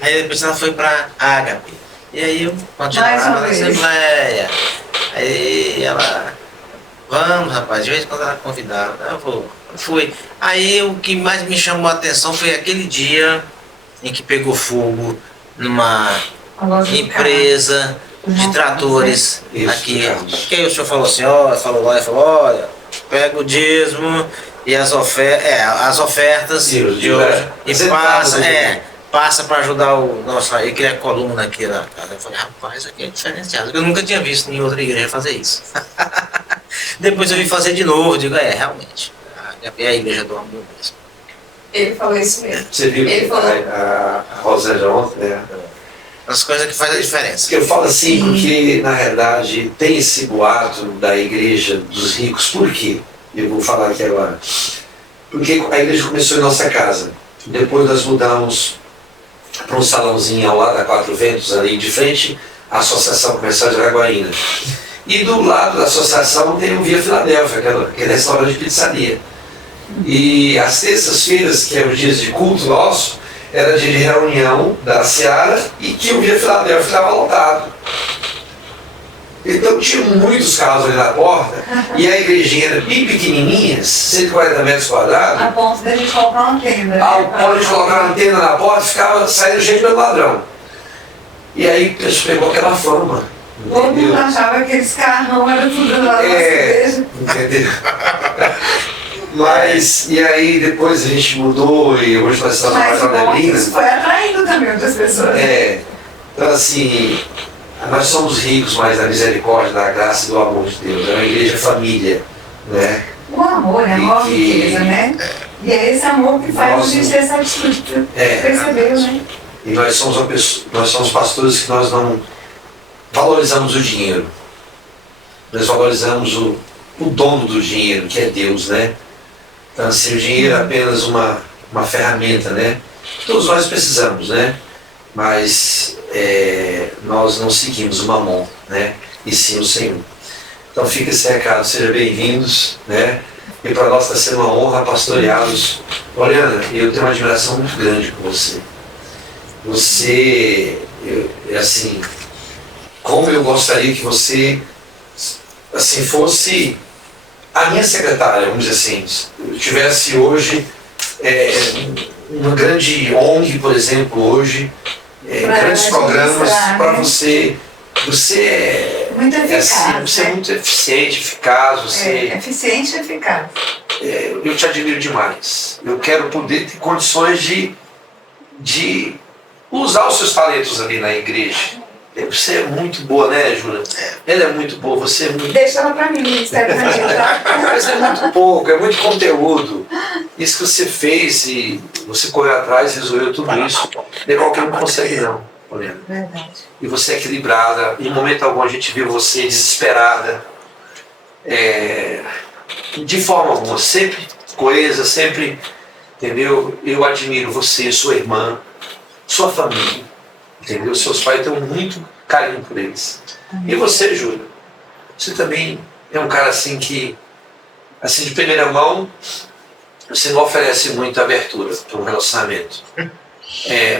Aí depois ela foi para Ágape. E aí eu continuava na Assembleia. Aí ela, vamos rapaz, de vez em quando ela convidava, eu vou. Eu fui. Aí o que mais me chamou a atenção foi aquele dia em que pegou fogo numa A loja do empresa de tratores Isso, aqui. Carlos. Que aí o senhor falou assim, falou lá e falou, olha, pega o dízimo e as ofertas Sim, de hoje e centavos, passa para ajudar o nosso. Aí cria a coluna aqui na casa. Eu falei, rapaz, aqui é diferenciado. Eu nunca tinha visto em outra igreja fazer isso. Depois eu vim fazer de novo, digo, realmente. É a igreja do amor mesmo. Ele falou isso mesmo. Você viu Ele falou. a Rosângela ontem, né? As coisas que fazem a diferença. Porque eu falo assim, porque na realidade tem esse boato da igreja dos ricos. Por quê? Eu vou falar aqui agora. Porque a igreja começou em nossa casa. Depois nós mudamos para um salãozinho ao lado da Quatro Ventos, ali de frente à Associação Comercial de Araguaína. E do lado da associação tem o Via Filadélfia, aquele restaurante de pizzaria. E às terças-feiras, que é os dias de culto nosso, era dia de reunião da Seara e que o Via Filadélfia estava lotado. Então tinha muitos carros ali na porta e a igrejinha era bem pequenininha, 140 metros quadrados. A ponto da gente colocar uma antena. Ao ponto de colocar a antena na porta, ficava saindo gente pelo ladrão. E aí o pessoal pegou aquela fama. Todo mundo Entendeu? achava que aqueles carrão era tudo da nossa É. igreja. Entendeu? Mas, e aí depois a gente mudou e hoje nós estamos Mas mais o bom é que Adelina. isso foi atraindo também outras pessoas. Então assim, nós somos ricos, mas da misericórdia, da graça e do amor de Deus. É uma igreja família, né? O amor é a maior E que- riqueza, né? E é esse amor que faz a Nós gente ter essa atitude. Percebeu, né? E nós somos nós somos pastores que nós não valorizamos o dinheiro. Nós valorizamos o dono do dinheiro, que é Deus, né? Então, assim, o dinheiro é apenas uma ferramenta, né? Todos nós precisamos, né? Mas nós não seguimos o mamon, né? E sim o Senhor. Então fica esse recado, sejam bem-vindos, né? E para nós está sendo uma honra pastoreá-los. Oriana, eu tenho uma admiração muito grande por você. Você, assim, como eu gostaria que você, assim, fosse a minha secretária, vamos dizer assim. Eu tivesse hoje uma grande ONG, por exemplo, hoje, grandes programas para você. Você é muito eficaz, assim, você é muito eficiente, eficaz, você eficiente e eficaz. eu te admiro demais. Eu quero poder ter condições de usar os seus talentos ali na igreja. Você é muito boa, né, Júlia? Ela é muito boa, você é muito... Deixa ela pra mim, Ministério Infantil, tá? Mas é muito pouco, é muito conteúdo. Isso que você fez e você correu atrás e resolveu tudo isso. Nem qualquer um consegue não, Poliana. Verdade. E você é equilibrada. Em momento algum a gente viu você desesperada. De forma alguma, sempre coesa, sempre, entendeu? Eu admiro você, sua irmã, sua família, entendeu? Seus pais têm muito carinho por eles. E você, Júlia, você também é um cara assim que, assim, de primeira mão, você não oferece muita abertura para um relacionamento.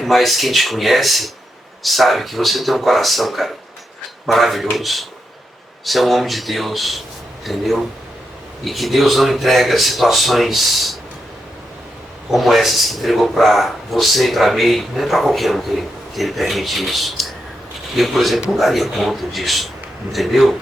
Mas quem te conhece sabe que você tem um coração, cara, maravilhoso. Você é um homem de Deus, entendeu? E que Deus não entrega situações como essas que entregou para você e para mim, não é para qualquer um que ele permite isso. Eu, por exemplo, não daria conta disso, entendeu?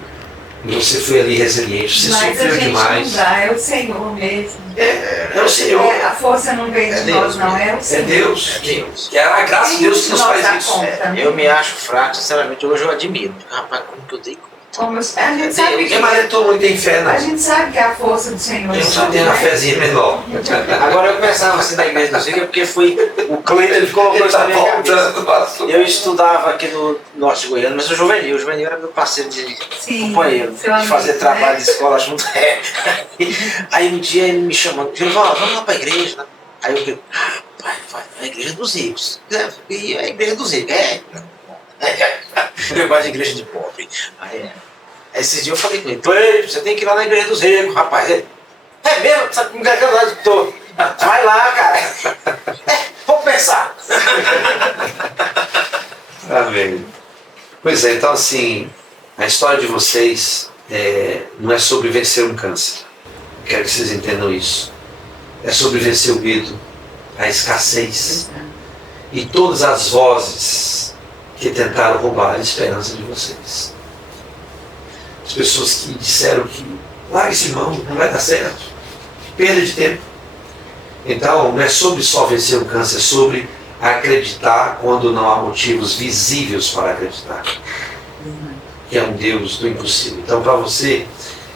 E você foi ali resiliente, você sofreu demais. Não dá, é o Senhor mesmo. É o Senhor. A força não vem de nós, não, é o Senhor. É Deus. É a graça de Deus que nos faz isso. Eu me acho fraco, sinceramente, hoje eu admiro. Rapaz, como que eu dei conta? A gente sabe que Mas todo mundo tem fé, né? a gente sabe que é a força do Senhor. Eu só tenho uma fezinha menor. Agora eu pensava assim da igreja do Zica, porque foi o Cleiton, ele colocou Ele isso tá na minha cabeça. voltando. Eu estudava aqui no Norte de Goiânia, mas o Juvenil era meu parceiro de companheiro, de fazer trabalho de escola junto. Aí um dia ele me chamou, vamos lá pra igreja, né? Aí eu falei, vai, a igreja dos ricos. E a igreja dos ricos, eu gosto de igreja de pobre. Aí esses dias eu falei com ele, Cleiton, você tem que ir lá na igreja dos ricos, rapaz. Ele, é mesmo? Sabe como é que eu tô? Vai lá, cara. Vamos pensar. Amém. Pois é, então assim, a história de vocês não é sobre vencer um câncer. Quero que vocês entendam isso. É sobre vencer o medo, a escassez e todas as vozes que tentaram roubar a esperança de vocês. As pessoas que disseram que larga esse irmão, não vai dar certo, perda de tempo. Então não é sobre só vencer o câncer, é sobre acreditar quando não há motivos visíveis para acreditar, que é um Deus do impossível. Então para você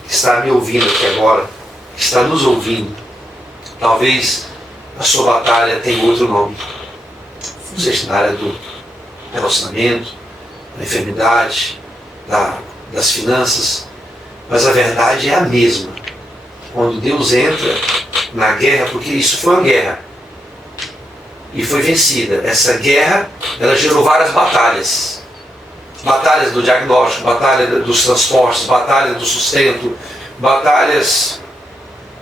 que está me ouvindo aqui agora, que está nos ouvindo, talvez a sua batalha tenha outro nome. Seja na área do relacionamento, da enfermidade, das finanças, mas a verdade é a mesma. Quando Deus entra na guerra, porque isso foi uma guerra e foi vencida. Essa guerra, ela gerou várias batalhas. Batalhas do diagnóstico, batalha dos transportes, batalha do sustento, batalhas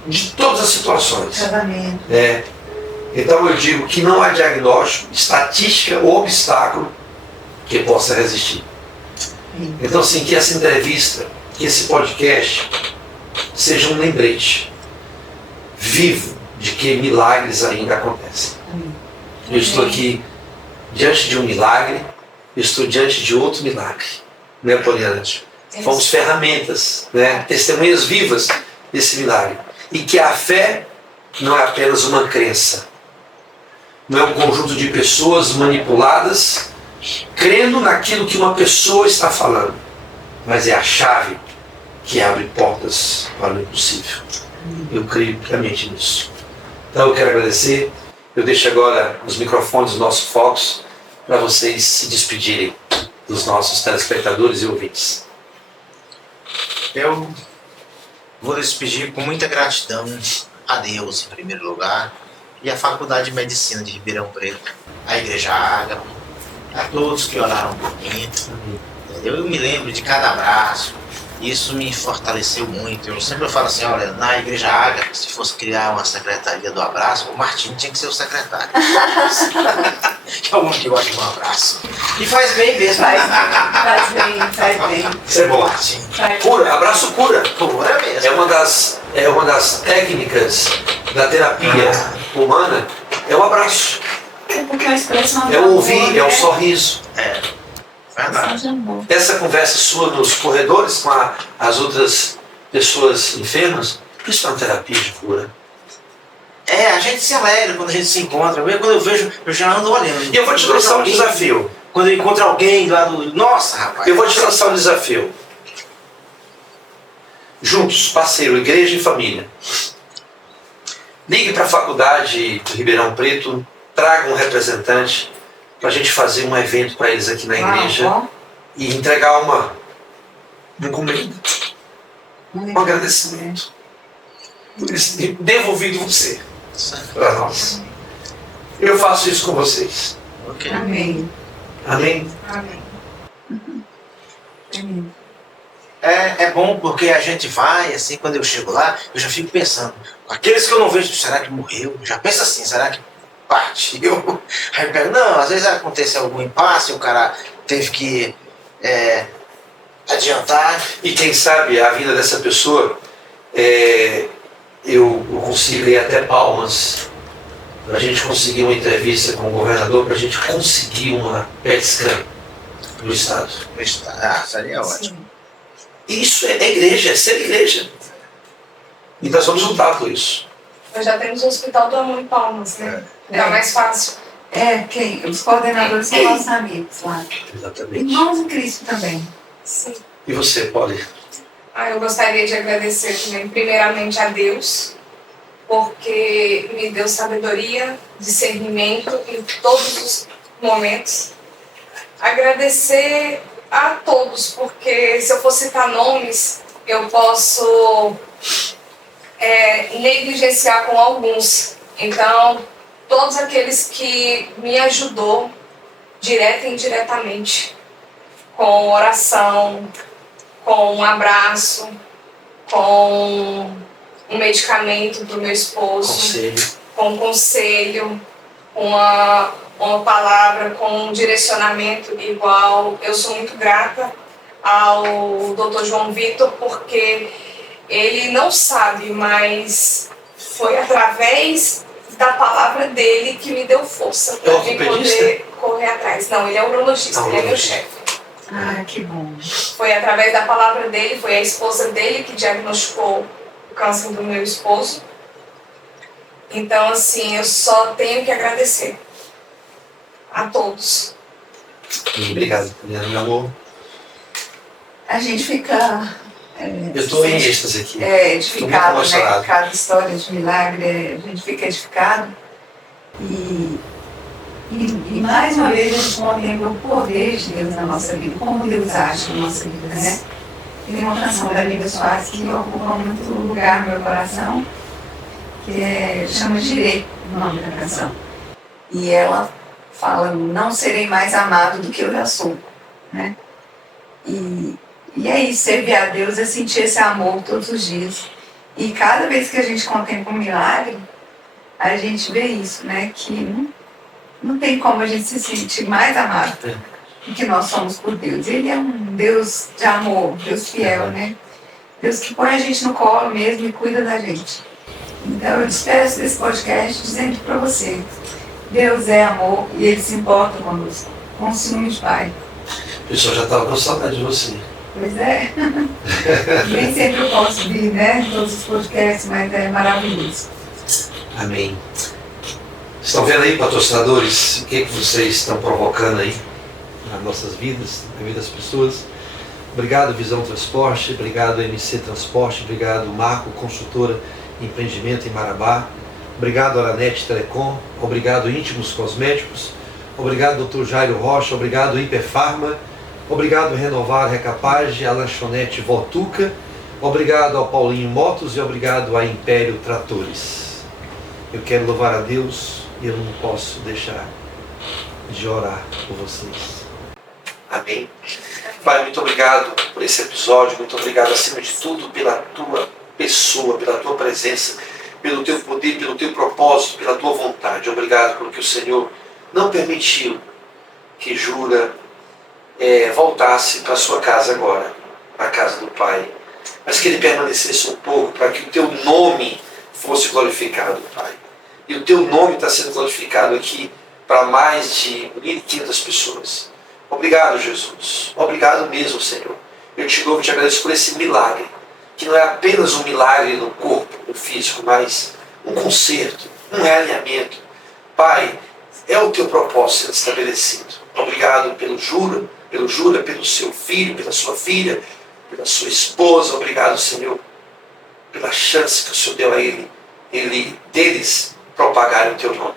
de todas as situações. Casamento. Então eu digo que não há diagnóstico, estatística ou obstáculo que possa resistir. Então assim, que essa entrevista, que esse podcast seja um lembrete vivo de que milagres ainda acontecem. Eu estou aqui diante de um milagre, eu estou diante de outro milagre, né, Poliana? Fomos ferramentas, né, testemunhas vivas desse milagre. E que a fé não é apenas uma crença, não é um conjunto de pessoas manipuladas crendo naquilo que uma pessoa está falando, mas é a chave que abre portas para o impossível. Eu creio piamente nisso. Então eu quero agradecer. Eu deixo agora os microfones dos nossos focos para vocês se despedirem dos nossos telespectadores e ouvintes. Eu vou despedir com muita gratidão a Deus, em primeiro lugar, e a Faculdade de Medicina de Ribeirão Preto, a Igreja Ágape, a todos que oraram por mim. Entendeu? Eu me lembro de cada abraço, isso me fortaleceu muito. Eu sempre falo assim, olha, na Igreja Ágape, se fosse criar uma secretaria do abraço, o Martinho tinha que ser o secretário. Que é o único que gosta de um abraço. E faz bem mesmo. Faz bem. Isso é bom. Martinho. Cura, abraço cura. Cura mesmo. É uma das técnicas da terapia humana, é o abraço. Porque é uma expressão de É o amor, ouvir, né? é o sorriso. É, verdade. De amor. Essa conversa sua nos corredores com as outras pessoas enfermas, isso é uma terapia de cura. É, a gente se alegra quando a gente se encontra. Mesmo quando eu vejo, eu já ando olhando. E eu vou te lançar um desafio. Quando eu encontro alguém lá do... Nossa, rapaz. Eu vou te lançar um desafio. Juntos, parceiro, igreja e família. Ligue para a faculdade de Ribeirão Preto, traga um representante para a gente fazer um evento para eles aqui na igreja e entregar uma encomenda, um agradecimento por eles terem devolvido você para nós. Eu faço isso com vocês. Ok. Amém. Amém? Amém. É bom porque a gente vai, assim, quando eu chego lá, eu já fico pensando, aqueles que eu não vejo, será que morreu? Já pensa assim, será que partiu? Aí eu pego, não, às vezes acontece algum impasse, o cara teve que adiantar. E quem sabe a vida dessa pessoa, eu consigo ir até Palmas para a gente conseguir uma entrevista com o governador, para a gente conseguir uma PET scan do Estado. Ah, seria ótimo. Isso é igreja, é ser igreja. E nós vamos lutar por isso. Nós já temos o Hospital do Amor em Palmas, né? Tá mais fácil. Os coordenadores são nossos amigos lá. Exatamente. Irmãos em Cristo também. Sim. E você, Polly? Eu gostaria de agradecer também, primeiramente, a Deus, porque me deu sabedoria, discernimento em todos os momentos. Agradecer a todos, porque se eu for citar nomes, eu posso negligenciar com alguns. Então, todos aqueles que me ajudou, direta e indiretamente, com oração, com um abraço, com um medicamento para o meu esposo, com um conselho, uma palavra, com um direcionamento igual. Eu sou muito grata ao Dr. João Vitor, porque ele não sabe, mas foi através da palavra dele que me deu força para mim poder correr atrás. Não, ele é urologista, ele é meu chefe. Ah, que bom. Foi através da palavra dele, foi a esposa dele que diagnosticou o câncer do meu esposo. Então, assim, eu só tenho que agradecer a todos. Obrigado, Juliana, meu amor. A gente fica... eu estou em êxtase aqui. Edificado, né? Cada história de milagre, a gente fica edificado. E mais uma vez a gente contempla o poder de Deus na nossa vida, como Deus age na nossa vida, né? Tem uma canção da Lívia Soares que ocupa muito lugar no meu coração, que chama Girei, o nome da canção. E ela fala, não serei mais amado do que eu já sou, né? E é isso, servir a Deus é sentir esse amor todos os dias. E cada vez que a gente contempla um milagre, a gente vê isso, né? Que não tem como a gente se sentir mais amado do que nós somos por Deus. Ele é um Deus de amor, Deus fiel, né? Deus que põe a gente no colo mesmo e cuida da gente. Então eu despeço desse podcast dizendo para você, Deus é amor e Ele se importa conosco, com o ciúme de Pai. O pessoal já estava com saudade de você. Pois é. Nem sempre eu posso vir, né? Em todos os podcasts, mas é maravilhoso. Amém. Estão vendo aí, patrocinadores, o que vocês estão provocando aí nas nossas vidas, na vida das pessoas? Obrigado, Visão Transporte, obrigado, MC Transporte, obrigado, Marco, consultora em empreendimento em Marabá, Obrigado, Aranete Telecom. Obrigado, Íntimos Cosméticos. Obrigado, Dr. Jairo Rocha. Obrigado, Hiperfarma. Obrigado, Renovar Recapage, a Lanchonete Votuca. Obrigado ao Paulinho Motos e obrigado a Império Tratores. Eu quero louvar a Deus e eu não posso deixar de orar por vocês. Amém. Pai, muito obrigado por esse episódio. Muito obrigado, acima de tudo, pela tua pessoa, pela tua presença, pelo teu poder, pelo teu propósito, pela tua vontade. Obrigado porque o Senhor não permitiu que Jura voltasse para sua casa agora, a casa do Pai, mas que ele permanecesse um pouco para que o teu nome fosse glorificado, Pai. E o teu nome está sendo glorificado aqui para mais de 1.500 pessoas. Obrigado, Jesus. Obrigado mesmo, Senhor. Eu te louvo e te agradeço por esse milagre, que não é apenas um milagre no corpo, no físico, mas um conserto, um realinhamento. Pai, é o teu propósito sendo estabelecido. Obrigado pelo Jura, pelo seu filho, pela sua filha, pela sua esposa. Obrigado, Senhor, pela chance que o Senhor deu a deles propagarem o teu nome.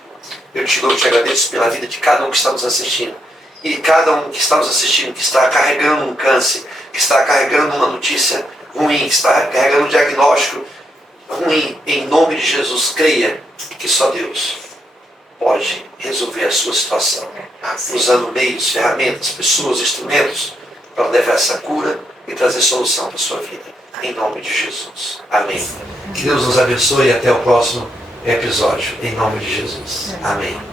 Eu te louvo e te agradeço pela vida de cada um que está nos assistindo. E cada um que está nos assistindo, que está carregando um câncer, que está carregando uma notícia ruim, que está carregando um diagnóstico ruim, em nome de Jesus, creia que só Deus pode resolver a sua situação, usando meios, ferramentas, pessoas, instrumentos, para levar essa cura e trazer solução para a sua vida. Em nome de Jesus. Amém. Que Deus nos abençoe e até o próximo episódio. Em nome de Jesus. Amém.